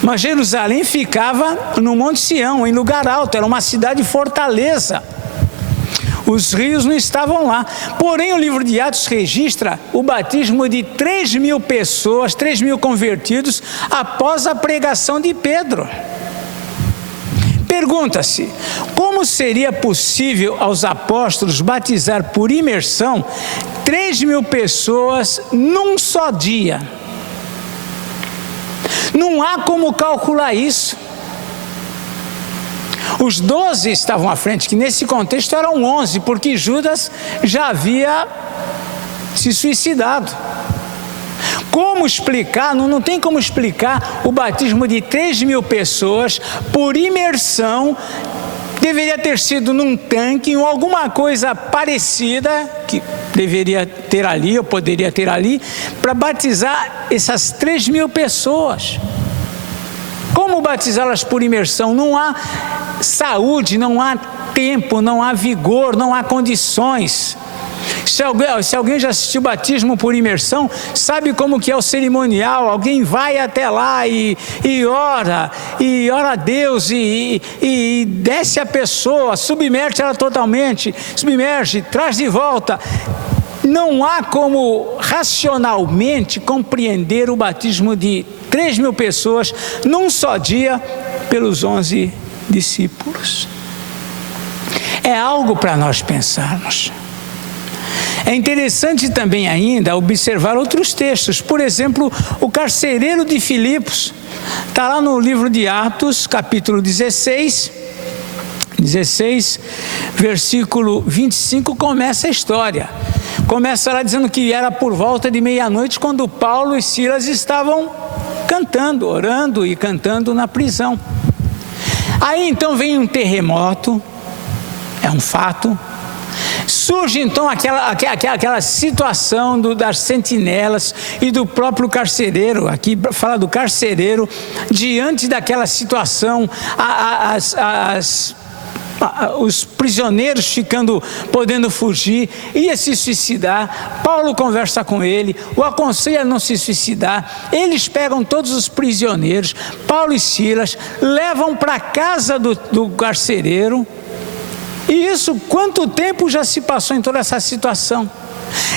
Mas Jerusalém ficava no Monte Sião, em lugar alto, era uma cidade fortaleza. Os rios não estavam lá. Porém, o livro de Atos registra o batismo de 3.000 pessoas, 3.000 convertidos, após a pregação de Pedro. Pergunta-se, como seria possível aos apóstolos batizar por imersão 3.000 pessoas num só dia? Não há como calcular isso. Os 12 estavam à frente, que nesse contexto eram 11, porque Judas já havia se suicidado. Como explicar? Não tem como explicar o batismo de 3.000 pessoas por imersão. Deveria ter sido num tanque ou alguma coisa parecida, que deveria ter ali, ou poderia ter ali, para batizar essas 3.000 pessoas. Como batizá-las por imersão? Não há saúde, não há tempo, não há vigor, não há condições. Se alguém já assistiu batismo por imersão, sabe como que é o cerimonial. Alguém vai até lá e ora a Deus e desce a pessoa, submerge ela totalmente, traz de volta. Não há como racionalmente compreender o batismo de 3.000 pessoas num só dia pelos 11 discípulos. É algo para nós pensarmos. É interessante também ainda observar outros textos. Por exemplo, o carcereiro de Filipos. Está lá no livro de Atos, capítulo 16, versículo 25, começa a história. Começa lá dizendo que era por volta de meia-noite, quando Paulo e Silas estavam cantando, orando e cantando na prisão. Aí então vem um terremoto, é um fato. Surge então aquela situação das sentinelas e do próprio carcereiro. Aqui fala do carcereiro, diante daquela situação, os prisioneiros podendo fugir, ia se suicidar. Paulo conversa com ele, o aconselha a não se suicidar. Eles pegam todos os prisioneiros, Paulo e Silas, levam para a casa do carcereiro. E isso, quanto tempo já se passou em toda essa situação?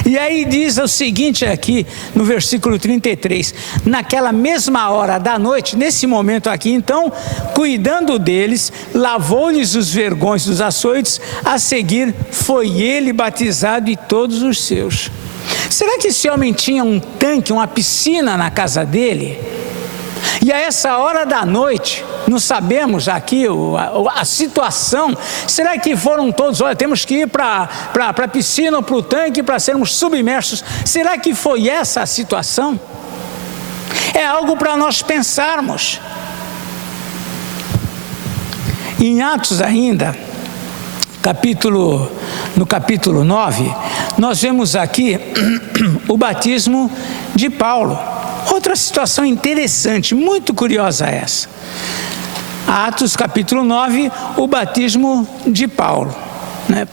E aí diz o seguinte aqui, no versículo 33, naquela mesma hora da noite, nesse momento aqui, então, cuidando deles, lavou-lhes os vergões dos açoites, a seguir foi ele batizado e todos os seus. Será que esse homem tinha um tanque, uma piscina na casa dele? E a essa hora da noite, não sabemos aqui a situação, será que foram todos, olha, temos que ir para a piscina ou para o tanque para sermos submersos? Será que foi essa a situação? É algo para nós pensarmos. Em Atos ainda, no capítulo 9, nós vemos aqui o batismo de Paulo. Outra situação interessante, muito curiosa essa. Atos capítulo 9, o batismo de Paulo.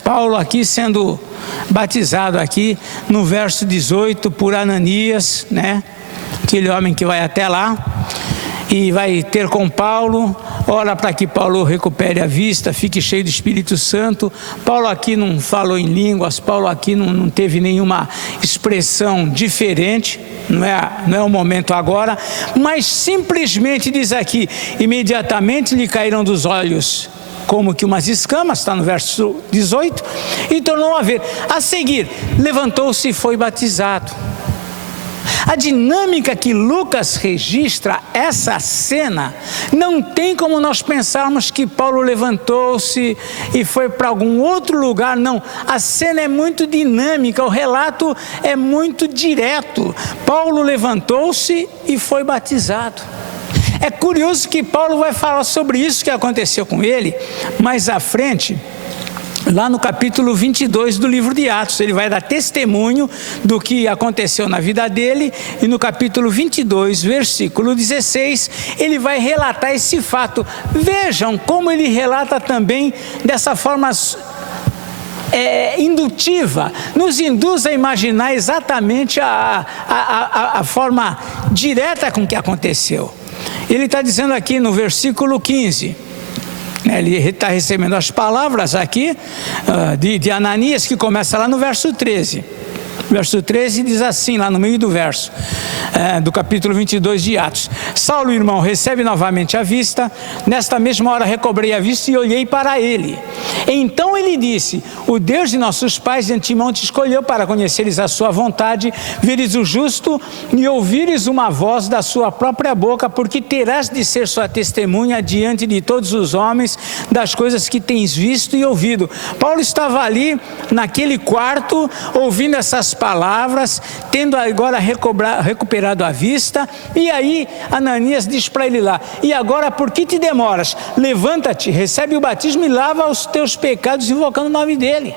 Paulo aqui sendo batizado aqui no verso 18 por Ananias, aquele homem que vai até lá e vai ter com Paulo ora para que Paulo recupere a vista, fique cheio do Espírito Santo. Paulo aqui não falou em línguas, Paulo aqui não teve nenhuma expressão diferente, não é o momento agora, mas simplesmente diz aqui, imediatamente lhe caíram dos olhos como que umas escamas, está no verso 18, e tornou a ver. A seguir, levantou-se e foi batizado. A dinâmica que Lucas registra, essa cena, não tem como nós pensarmos que Paulo levantou-se e foi para algum outro lugar, não. A cena é muito dinâmica, o relato é muito direto. Paulo levantou-se e foi batizado. É curioso que Paulo vai falar sobre isso que aconteceu com ele, mais à frente, lá no capítulo 22 do livro de Atos. Ele vai dar testemunho do que aconteceu na vida dele, e no capítulo 22, versículo 16, ele vai relatar esse fato. Vejam como ele relata também dessa forma indutiva, nos induz a imaginar exatamente a forma direta com que aconteceu. Ele está dizendo aqui no versículo 15, ele está recebendo as palavras aqui de Ananias, que começa lá no verso 13. Verso 13 diz assim, lá no meio do verso, do capítulo 22 de Atos: Saulo, irmão, recebe novamente a vista. Nesta mesma hora recobrei a vista e olhei para ele. Então ele disse: o Deus de nossos pais de antemão te escolheu para conheceres a sua vontade, veres o justo e ouvires uma voz da sua própria boca, porque terás de ser sua testemunha diante de todos os homens das coisas que tens visto e ouvido. Paulo estava ali naquele quarto, ouvindo essas palavras, tendo agora recuperado a vista, e aí Ananias diz para ele lá: e agora por que te demoras? Levanta-te, recebe o batismo e lava os teus pecados, invocando o nome dele.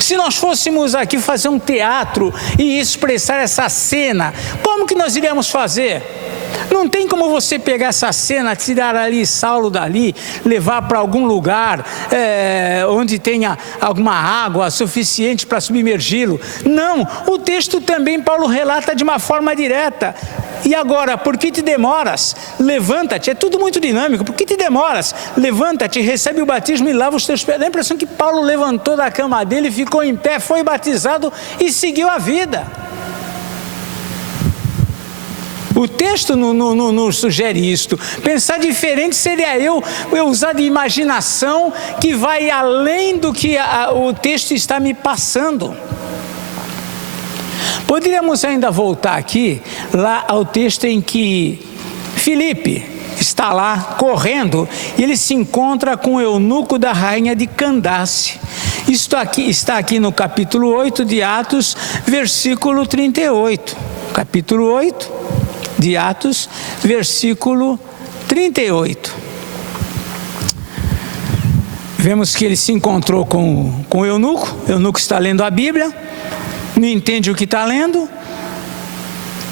Se nós fôssemos aqui fazer um teatro e expressar essa cena, como que nós iríamos fazer? Não tem como você pegar essa cena, tirar ali Saulo dali, levar para algum lugar onde tenha alguma água suficiente para submergi-lo. Não, o texto também Paulo relata de uma forma direta. E agora, por que te demoras? Levanta-te, é tudo muito dinâmico. Por que te demoras? Levanta-te, recebe o batismo e lava os teus pés. Dá a impressão que Paulo levantou da cama dele, ficou em pé, foi batizado e seguiu a vida. O texto não sugere isto. Pensar diferente seria eu usar de imaginação que vai além do que o texto está me passando. Poderíamos ainda voltar aqui, lá ao texto em que Filipe está lá correndo e ele se encontra com o eunuco da rainha de Candace. Isto aqui, está aqui no capítulo 8 de Atos, versículo 38. Capítulo 8 de Atos, versículo 38. Vemos que ele se encontrou com o eunuco está lendo a Bíblia, não entende o que está lendo.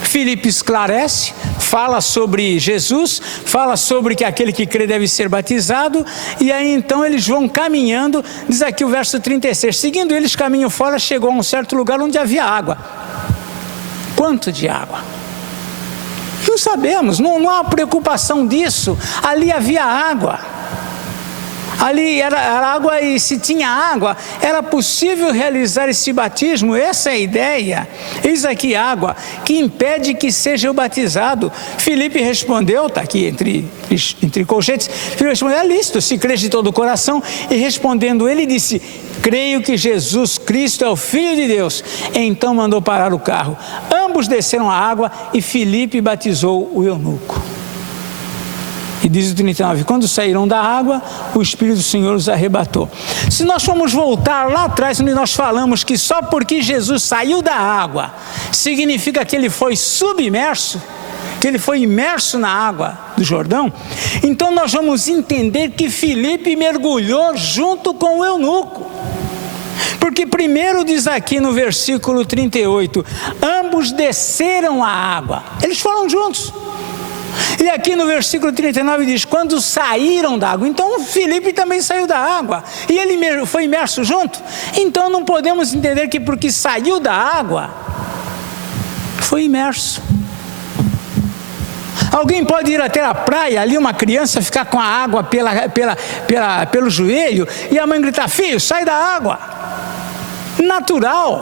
Filipe esclarece, fala sobre Jesus, fala sobre que aquele que crê deve ser batizado, e aí então eles vão caminhando. Diz aqui o verso 36, seguindo eles caminho fora, chegou a um certo lugar onde havia água. Quanto de água? Não sabemos, não há preocupação disso. Ali havia água, ali era água, e se tinha água, era possível realizar esse batismo. Essa é a ideia. Eis aqui água, que impede que seja o batizado. Filipe respondeu, está aqui entre colchetes, Filipe respondeu: é lícito, se crês de todo o coração. E respondendo ele disse: creio que Jesus Cristo é o Filho de Deus. Então mandou parar o carro. Ambos desceram a água e Filipe batizou o eunuco. E diz o 39, quando saíram da água, o Espírito do Senhor os arrebatou. Se nós formos voltar lá atrás, onde nós falamos que só porque Jesus saiu da água, significa que ele foi submerso, que ele foi imerso na água do Jordão, então nós vamos entender que Filipe mergulhou junto com o eunuco. Porque primeiro diz aqui no versículo 38, ambos desceram a água, eles foram juntos. E aqui no versículo 39 diz, quando saíram da água. Então Filipe também saiu da água, e ele foi imerso junto. Então não podemos entender que porque saiu da água, foi imerso. Alguém pode ir até a praia, ali uma criança ficar com a água pelo joelho, e a mãe gritar: filho, sai da água. Natural.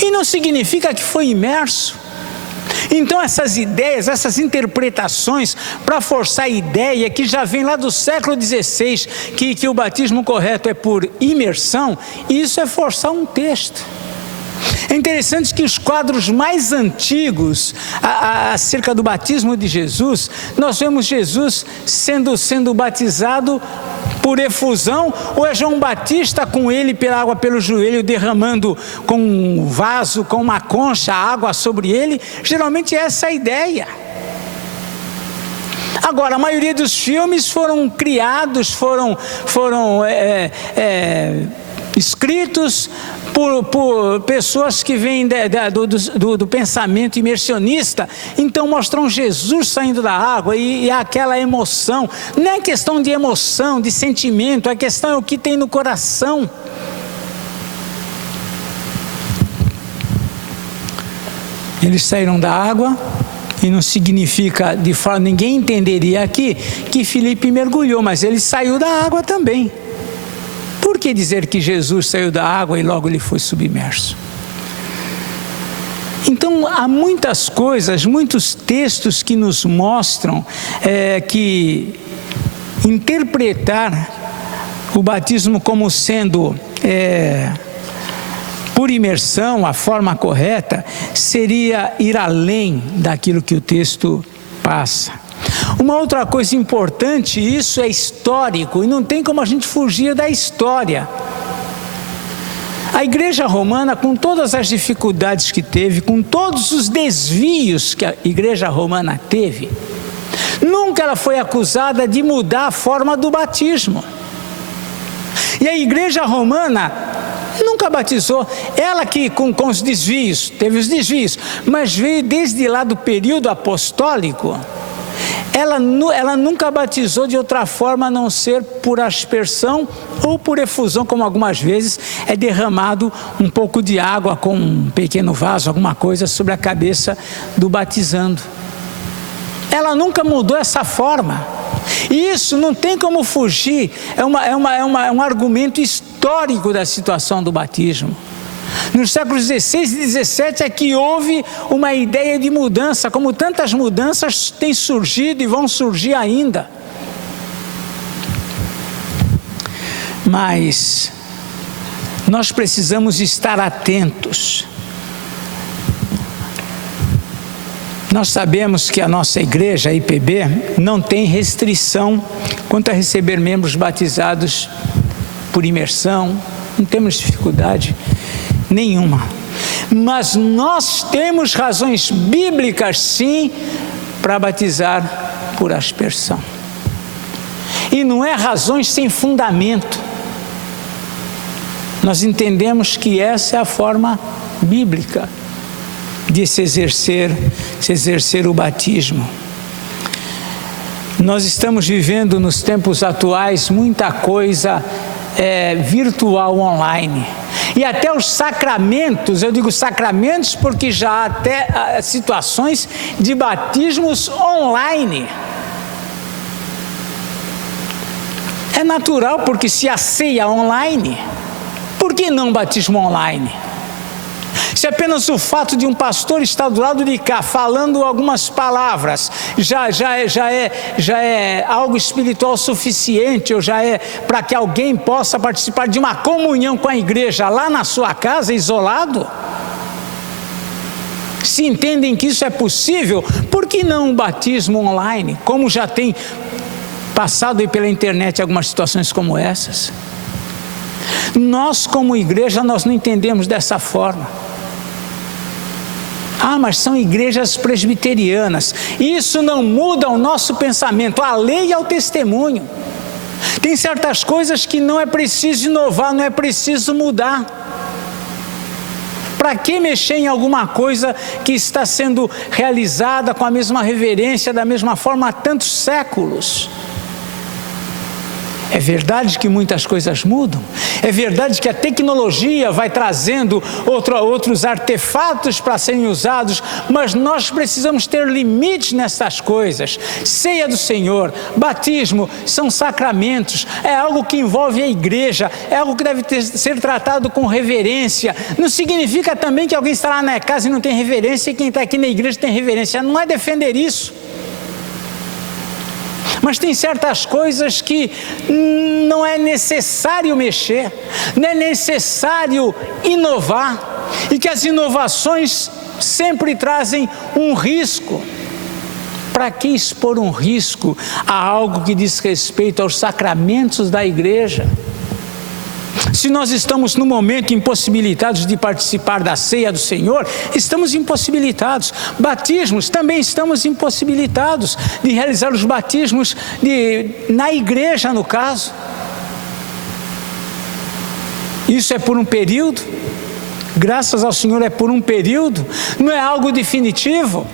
E não significa que foi imerso. Então essas ideias, essas interpretações para forçar a ideia que já vem lá do século XVI, que o batismo correto é por imersão, isso é forçar um texto. É interessante que os quadros mais antigos acerca do batismo de Jesus, nós vemos Jesus sendo batizado por efusão, ou é João Batista com ele pela água pelo joelho, derramando com um vaso, com uma concha, água sobre ele. Geralmente essa é a ideia. Agora, a maioria dos filmes foram criados, foram escritos por pessoas que vêm do pensamento imersionista. Então mostram Jesus saindo da água e aquela emoção. Não é questão de emoção, de sentimento, a questão é o que tem no coração. Eles saíram da água, e não significa, de forma, ninguém entenderia aqui que Filipe mergulhou, mas ele saiu da água também. Por que dizer que Jesus saiu da água e logo ele foi submerso? Então há muitas coisas, muitos textos que nos mostram que interpretar o batismo como sendo por imersão, a forma correta, seria ir além daquilo que o texto passa. Uma outra coisa importante, isso é histórico, e não tem como a gente fugir da história. A Igreja Romana, com todas as dificuldades que teve, com todos os desvios que a Igreja Romana teve, nunca ela foi acusada de mudar a forma do batismo. E a Igreja Romana nunca batizou, ela que com os desvios, teve os desvios, mas veio desde lá do período apostólico. Ela nunca batizou de outra forma a não ser por aspersão ou por efusão, como algumas vezes é derramado um pouco de água com um pequeno vaso, alguma coisa sobre a cabeça do batizando. Ela nunca mudou essa forma. E isso não tem como fugir, é um argumento histórico da situação do batismo. Nos séculos XVI e XVII é que houve uma ideia de mudança, como tantas mudanças têm surgido e vão surgir ainda. Mas nós precisamos estar atentos. Nós sabemos que a nossa igreja, a IPB, não tem restrição quanto a receber membros batizados por imersão, não temos dificuldade nenhuma. Mas nós temos razões bíblicas, sim, para batizar por aspersão. E não é razões sem fundamento. Nós entendemos que essa é a forma bíblica de se exercer o batismo. Nós estamos vivendo nos tempos atuais muita coisa virtual, online. E até os sacramentos, eu digo sacramentos porque já há até situações de batismos online. É natural, porque se a ceia online, por que não batismo online? Se apenas o fato de um pastor estar do lado de cá falando algumas palavras já é algo espiritual suficiente, ou já é para que alguém possa participar de uma comunhão com a igreja lá na sua casa, isolado? Se entendem que isso é possível, por que não um batismo online, como já tem passado aí pela internet algumas situações como essas? Nós como igreja, nós não entendemos dessa forma. Mas são igrejas presbiterianas. Isso não muda o nosso pensamento, a lei é o testemunho. Tem certas coisas que não é preciso inovar, não é preciso mudar. Para que mexer em alguma coisa que está sendo realizada com a mesma reverência, da mesma forma há tantos séculos? É verdade que muitas coisas mudam, é verdade que a tecnologia vai trazendo outros artefatos para serem usados, mas nós precisamos ter limites nessas coisas. Ceia do Senhor, batismo, são sacramentos, é algo que envolve a igreja, é algo que deve ser tratado com reverência. Não significa também que alguém está lá na casa e não tem reverência e quem está aqui na igreja tem reverência, não é defender isso. Mas tem certas coisas que não é necessário mexer, não é necessário inovar, e que as inovações sempre trazem um risco. Para que expor um risco a algo que diz respeito aos sacramentos da igreja? Se nós estamos no momento impossibilitados de participar da ceia do Senhor, estamos impossibilitados. Batismos, também estamos impossibilitados de realizar os batismos na igreja, no caso. Isso é por um período, graças ao Senhor é por um período, não é algo definitivo.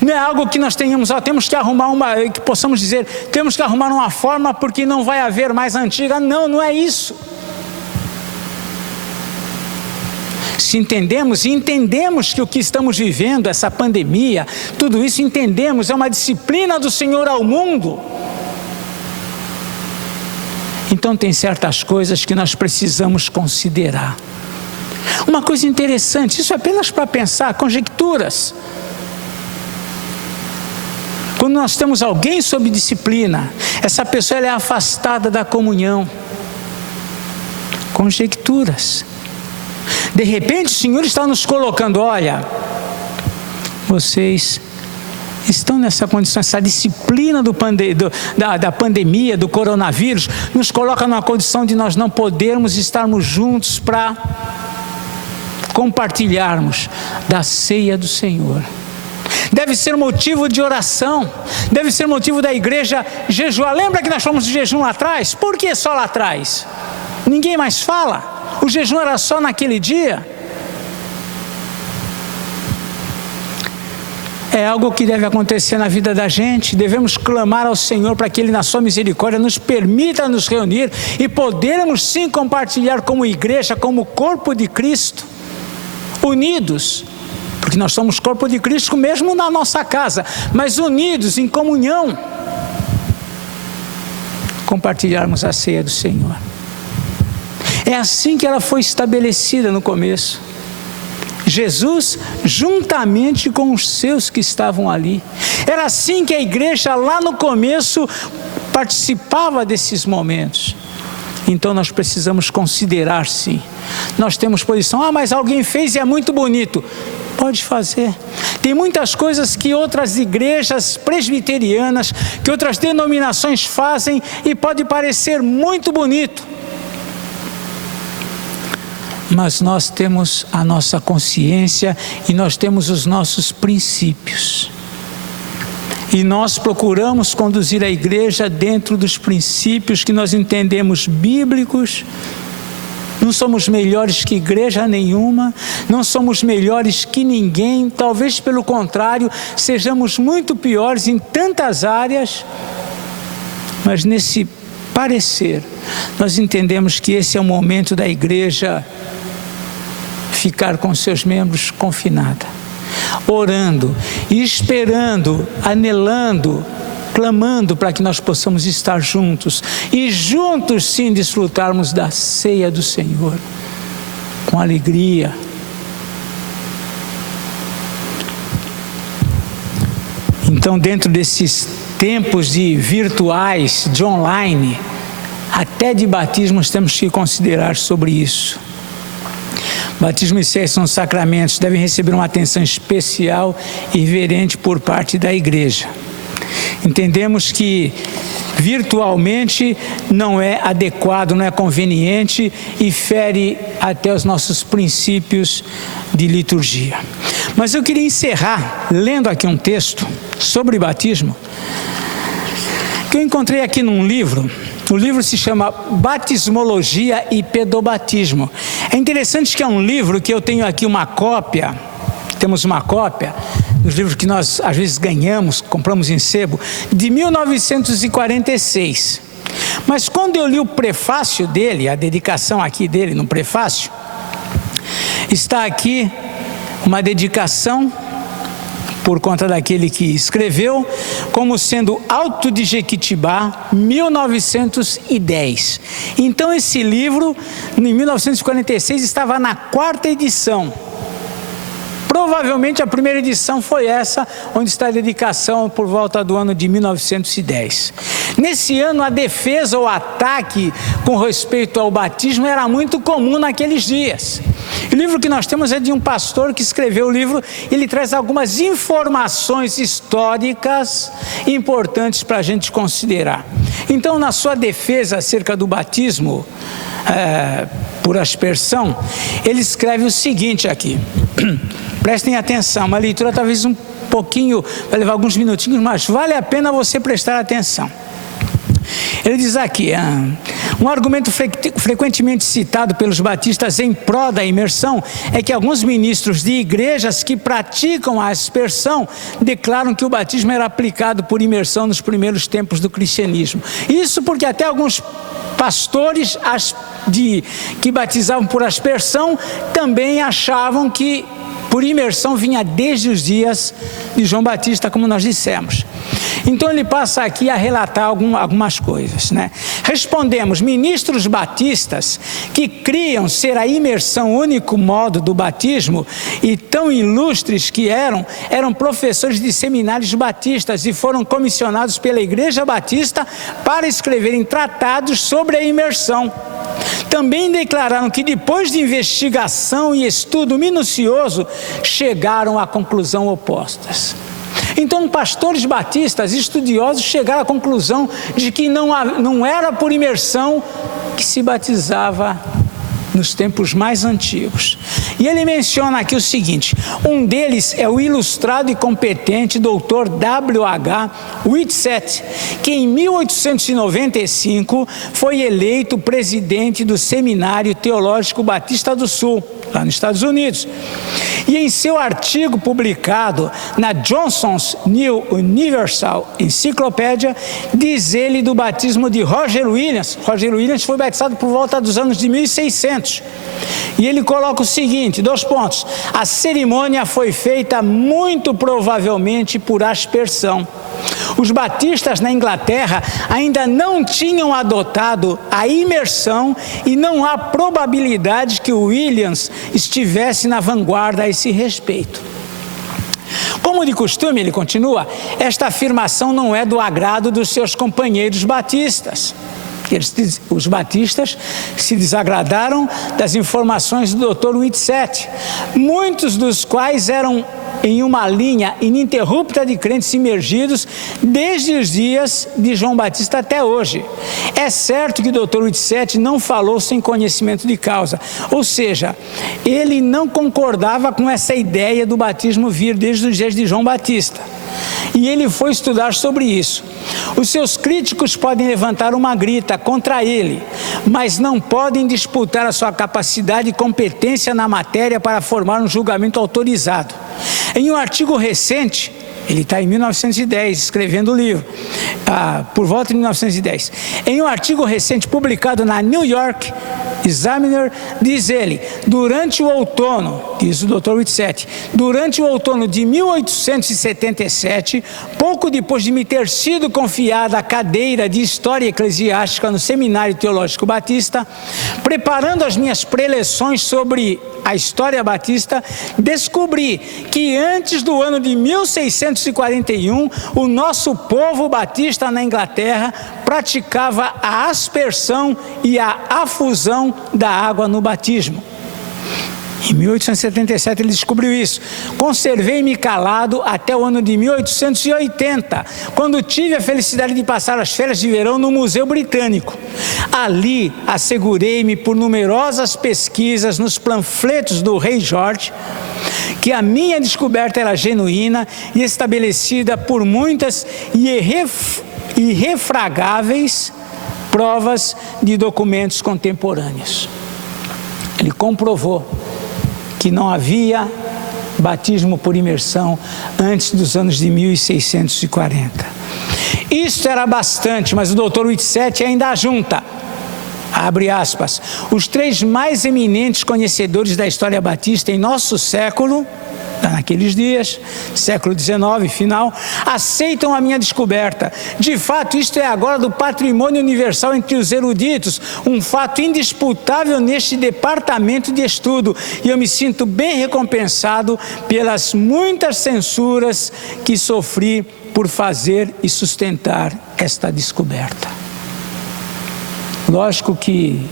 Não é algo que nós temos que arrumar que possamos dizer, temos que arrumar uma forma porque não vai haver mais a antiga. Não, não é isso. Se entendemos que o que estamos vivendo, essa pandemia, tudo isso entendemos, é uma disciplina do Senhor ao mundo. Então tem certas coisas que nós precisamos considerar. Uma coisa interessante, isso é apenas para pensar, conjecturas. Quando nós temos alguém sob disciplina, essa pessoa ela é afastada da comunhão. Conjecturas. De repente o Senhor está nos colocando, olha, vocês estão nessa condição, essa disciplina da pandemia, do coronavírus, nos coloca numa condição de nós não podermos estarmos juntos para compartilharmos da ceia do Senhor. Deve ser motivo de oração, deve ser motivo da igreja jejuar. Lembra que nós fomos de jejum lá atrás? Por que só lá atrás? Ninguém mais fala? O jejum era só naquele dia? É algo que deve acontecer na vida da gente. Devemos clamar ao Senhor para que Ele, na sua misericórdia, nos permita nos reunir e podermos sim compartilhar como igreja, como corpo de Cristo, unidos, porque nós somos corpo de Cristo mesmo na nossa casa, mas unidos em comunhão, compartilharmos a ceia do Senhor. É assim que ela foi estabelecida no começo. Jesus juntamente com os seus que estavam ali. Era assim que a igreja lá no começo participava desses momentos. Então nós precisamos considerar sim. Nós temos posição, mas alguém fez e é muito bonito. Pode fazer. Tem muitas coisas que outras igrejas presbiterianas, que outras denominações fazem e pode parecer muito bonito. Mas nós temos a nossa consciência e nós temos os nossos princípios. E nós procuramos conduzir a igreja dentro dos princípios que nós entendemos bíblicos. Não somos melhores que igreja nenhuma, não somos melhores que ninguém, talvez pelo contrário, sejamos muito piores em tantas áreas, mas nesse parecer, nós entendemos que esse é o momento da igreja ficar com seus membros confinada, orando e esperando, anelando, clamando para que nós possamos estar juntos e juntos sim desfrutarmos da ceia do Senhor com alegria. Então, dentro desses tempos de virtuais, de online, até de batismos temos que considerar sobre isso. Batismo e ceia são sacramentos, devem receber uma atenção especial e reverente por parte da igreja. Entendemos que virtualmente não é adequado, não é conveniente e fere até os nossos princípios de liturgia. Mas eu queria encerrar lendo aqui um texto sobre batismo, que eu encontrei aqui num livro. O livro se chama Batismologia e Pedobatismo. É interessante que é um livro que eu tenho aqui uma cópia, temos uma cópia dos livros que nós às vezes ganhamos, compramos em sebo, de 1946. Mas quando eu li o prefácio dele, a dedicação aqui dele no prefácio, está aqui uma dedicação por conta daquele que escreveu, como sendo Alto de Jequitibá, 1910. Então esse livro, em 1946, estava na 4ª edição. Provavelmente a primeira edição foi essa, onde está a dedicação por volta do ano de 1910. Nesse ano, a defesa ou ataque com respeito ao batismo era muito comum naqueles dias. O livro que nós temos é de um pastor que escreveu o livro, e ele traz algumas informações históricas importantes para a gente considerar. Então, na sua defesa acerca do batismo por aspersão, ele escreve o seguinte aqui. Prestem atenção, uma leitura talvez um pouquinho, vai levar alguns minutinhos, mas vale a pena você prestar atenção. Ele diz aqui, um argumento frequentemente citado pelos batistas em prol da imersão é que alguns ministros de igrejas que praticam a aspersão declaram que o batismo era aplicado por imersão nos primeiros tempos do cristianismo. Isso porque até alguns pastores que batizavam por aspersão também achavam que por imersão vinha desde os dias de João Batista, como nós dissemos. Então ele passa aqui a relatar algumas coisas, né? Respondemos, ministros batistas que criam ser a imersão o único modo do batismo e tão ilustres que eram professores de seminários batistas e foram comissionados pela Igreja Batista para escreverem tratados sobre a imersão. Também declararam que depois de investigação e estudo minucioso, chegaram a conclusão opostas. Então, pastores batistas, estudiosos, chegaram à conclusão de que não era por imersão que se batizava nos tempos mais antigos. E ele menciona aqui o seguinte, um deles é o ilustrado e competente Dr. W.H. Whitsett, que em 1895 foi eleito presidente do Seminário Teológico Batista do Sul, lá nos Estados Unidos. E em seu artigo publicado na Johnson's New Universal Encyclopedia, diz ele do batismo de Roger Williams. Roger Williams foi batizado por volta dos anos de 1600. E ele coloca o seguinte, 2 pontos. A cerimônia foi feita muito provavelmente por aspersão. Os batistas na Inglaterra ainda não tinham adotado a imersão e não há probabilidade que o Williams estivesse na vanguarda a esse respeito. Como de costume, ele continua, esta afirmação não é do agrado dos seus companheiros batistas. Os batistas se desagradaram das informações do Dr. Whitsett, muitos dos quais eram em uma linha ininterrupta de crentes imergidos desde os dias de João Batista até hoje. É certo que o Dr. Whitsett não falou sem conhecimento de causa, ou seja, ele não concordava com essa ideia do batismo vir desde os dias de João Batista. E ele foi estudar sobre isso. Os seus críticos podem levantar uma grita contra ele, mas não podem disputar a sua capacidade e competência na matéria para formar um julgamento autorizado. Em um artigo recente, ele está em 1910, escrevendo o livro, por volta de 1910. Em um artigo recente publicado na New York Examiner, diz ele, durante o outono, diz o Dr. Whitsett, durante o outono de 1877, pouco depois de me ter sido confiada a cadeira de História Eclesiástica no Seminário Teológico Batista, preparando as minhas preleções sobre a história batista, descobri que antes do ano de 1641, o nosso povo batista na Inglaterra praticava a aspersão e a afusão da água no batismo. Em 1877 ele descobriu isso. Conservei-me calado até o ano de 1880, quando tive a felicidade de passar as férias de verão no Museu Britânico. Ali assegurei-me por numerosas pesquisas nos panfletos do Rei Jorge que a minha descoberta era genuína e estabelecida por muitas e irrefragáveis provas de documentos contemporâneos. Ele comprovou que não havia batismo por imersão antes dos anos de 1640. Isto era bastante, mas o Dr. Whitsitt ainda junta, abre aspas, os 3 mais eminentes conhecedores da história batista em nosso século, naqueles dias, século XIX, final, aceitam a minha descoberta. De fato, isto é agora do patrimônio universal entre os eruditos, um fato indisputável neste departamento de estudo, e eu me sinto bem recompensado pelas muitas censuras que sofri por fazer e sustentar esta descoberta. Lógico que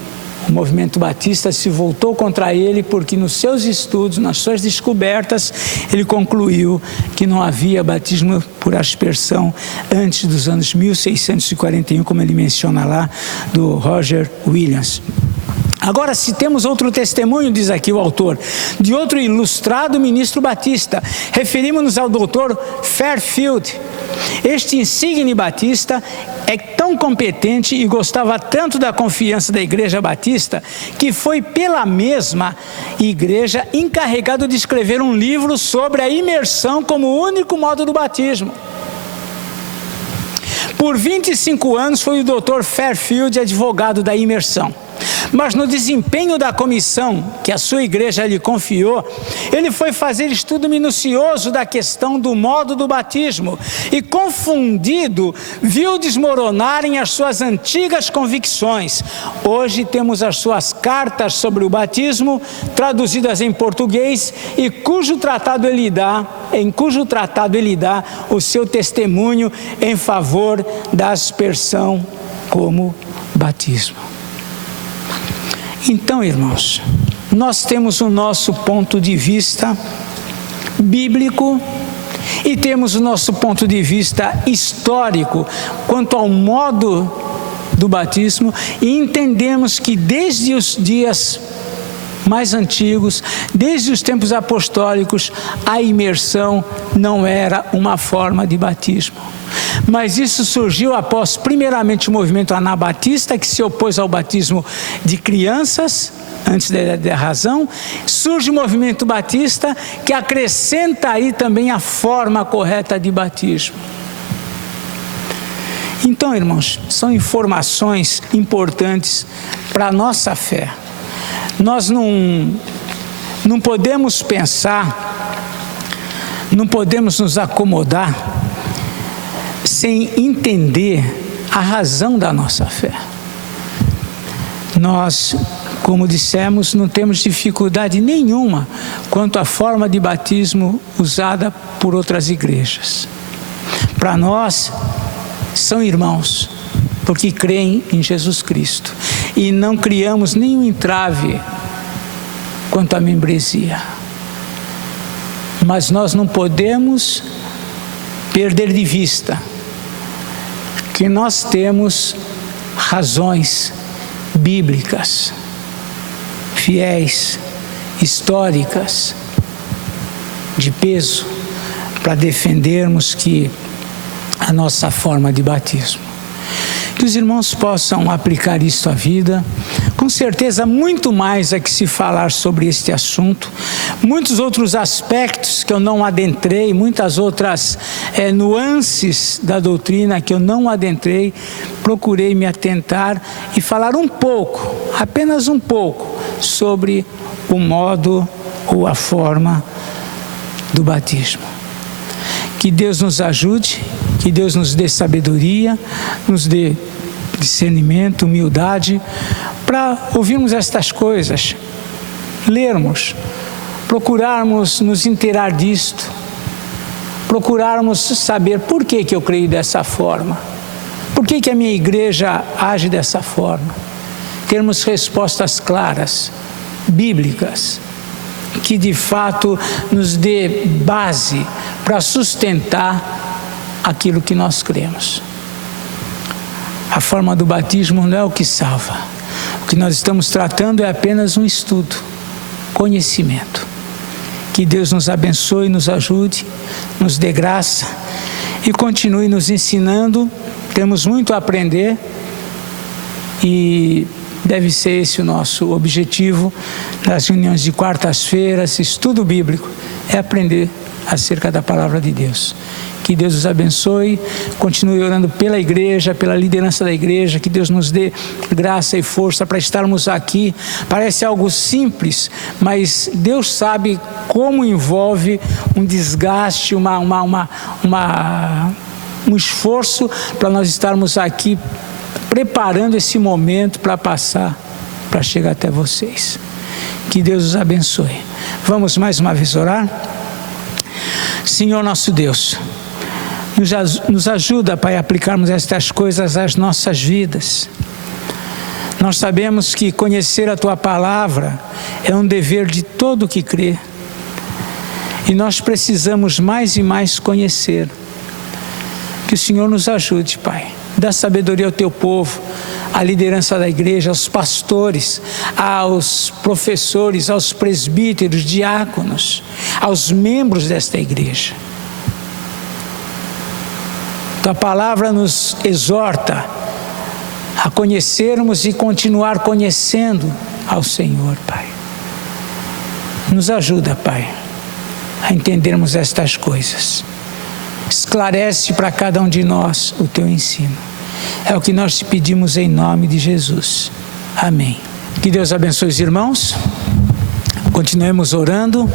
o movimento batista se voltou contra ele porque nos seus estudos, nas suas descobertas, ele concluiu que não havia batismo por aspersão antes dos anos 1641, como ele menciona lá, do Roger Williams. Agora, se temos outro testemunho, diz aqui o autor, de outro ilustrado ministro batista, referimos-nos ao Dr. Fairfield. Este insigne batista é tão competente e gostava tanto da confiança da Igreja Batista que foi pela mesma igreja encarregado de escrever um livro sobre a imersão como único modo do batismo. Por 25 anos foi o Dr. Fairfield advogado da imersão. Mas no desempenho da comissão que a sua igreja lhe confiou, ele foi fazer estudo minucioso da questão do modo do batismo e, confundido, viu desmoronarem as suas antigas convicções. Hoje temos as suas cartas sobre o batismo, traduzidas em português, e em cujo tratado ele dá o seu testemunho em favor da aspersão como batismo. Então, irmãos, nós temos o nosso ponto de vista bíblico e temos o nosso ponto de vista histórico quanto ao modo do batismo, e entendemos que desde os dias mais antigos, desde os tempos apostólicos, a imersão não era uma forma de batismo. Mas isso surgiu após, primeiramente, o movimento anabatista, que se opôs ao batismo de crianças, antes da razão. Surge o movimento batista, que acrescenta aí também a forma correta de batismo. Então, irmãos, são informações importantes para a nossa fé. Nós não podemos pensar, não podemos nos acomodar sem entender a razão da nossa fé. Nós, como dissemos, não temos dificuldade nenhuma quanto à forma de batismo usada por outras igrejas. Para nós, são irmãos, porque creem em Jesus Cristo, e não criamos nenhum entrave quanto à membresia. Mas nós não podemos perder de vista que nós temos razões bíblicas, fiéis, históricas, de peso, para defendermos que a nossa forma de batismo. Que os irmãos possam aplicar isto à vida. Com certeza, muito mais a que se falar sobre este assunto, muitos outros aspectos que eu não adentrei, muitas outras nuances da doutrina que eu não adentrei, procurei me atentar e falar um pouco, apenas um pouco, sobre o modo ou a forma do batismo. Que Deus nos ajude, que Deus nos dê sabedoria, nos dê discernimento, humildade, para ouvirmos estas coisas, lermos, procurarmos nos inteirar disto, procurarmos saber por que eu creio dessa forma, por que a minha igreja age dessa forma, termos respostas claras, bíblicas, que de fato nos dê base para sustentar aquilo que nós cremos. A forma do batismo não é o que salva. O que nós estamos tratando é apenas um estudo, conhecimento. Que Deus nos abençoe, nos ajude, nos dê graça e continue nos ensinando. Temos muito a aprender e deve ser esse o nosso objetivo nas reuniões de quartas-feiras, estudo bíblico, é aprender acerca da palavra de Deus. Que Que Deus os abençoe. Continue orando pela igreja, pela liderança da igreja. Que Deus nos dê graça e força para estarmos aqui. Parece algo simples, mas Deus sabe como envolve um desgaste, um esforço para nós estarmos aqui preparando esse momento para passar, para chegar até vocês. Que Deus os abençoe. Vamos mais uma vez orar? Senhor nosso Deus, nos ajuda, Pai, a aplicarmos estas coisas às nossas vidas. Nós sabemos que conhecer a Tua Palavra é um dever de todo que crê. E nós precisamos mais e mais conhecer. Que o Senhor nos ajude, Pai. Dá sabedoria ao Teu povo, à liderança da igreja, aos pastores, aos professores, aos presbíteros, diáconos, aos membros desta igreja. Tua palavra nos exorta a conhecermos e continuar conhecendo ao Senhor, Pai. Nos ajuda, Pai, a entendermos estas coisas. Esclarece para cada um de nós o Teu ensino. É o que nós te pedimos em nome de Jesus. Amém. Que Deus abençoe os irmãos. Continuemos orando,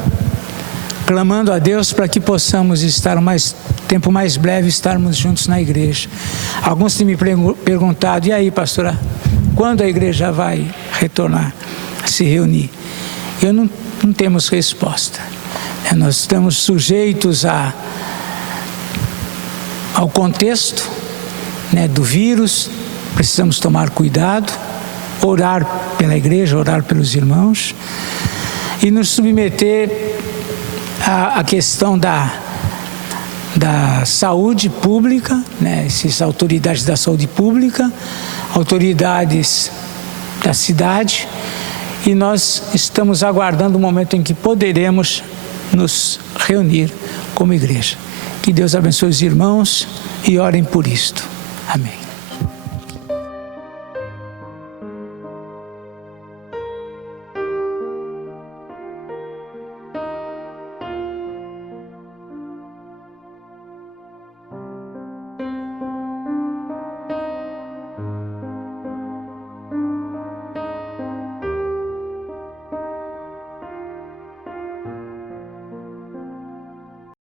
clamando a Deus para que possamos estar tempo mais breve, estarmos juntos na igreja. Alguns têm me perguntado, e aí, pastora, quando a igreja vai retornar, se reunir? Não temos resposta. Nós estamos sujeitos ao contexto, do vírus. Precisamos tomar cuidado, orar pela igreja, orar pelos irmãos e nos submeter à questão da saúde pública, essas autoridades da saúde pública, autoridades da cidade, e nós estamos aguardando o momento em que poderemos nos reunir como igreja. Que Deus abençoe os irmãos e orem por isto. Amém.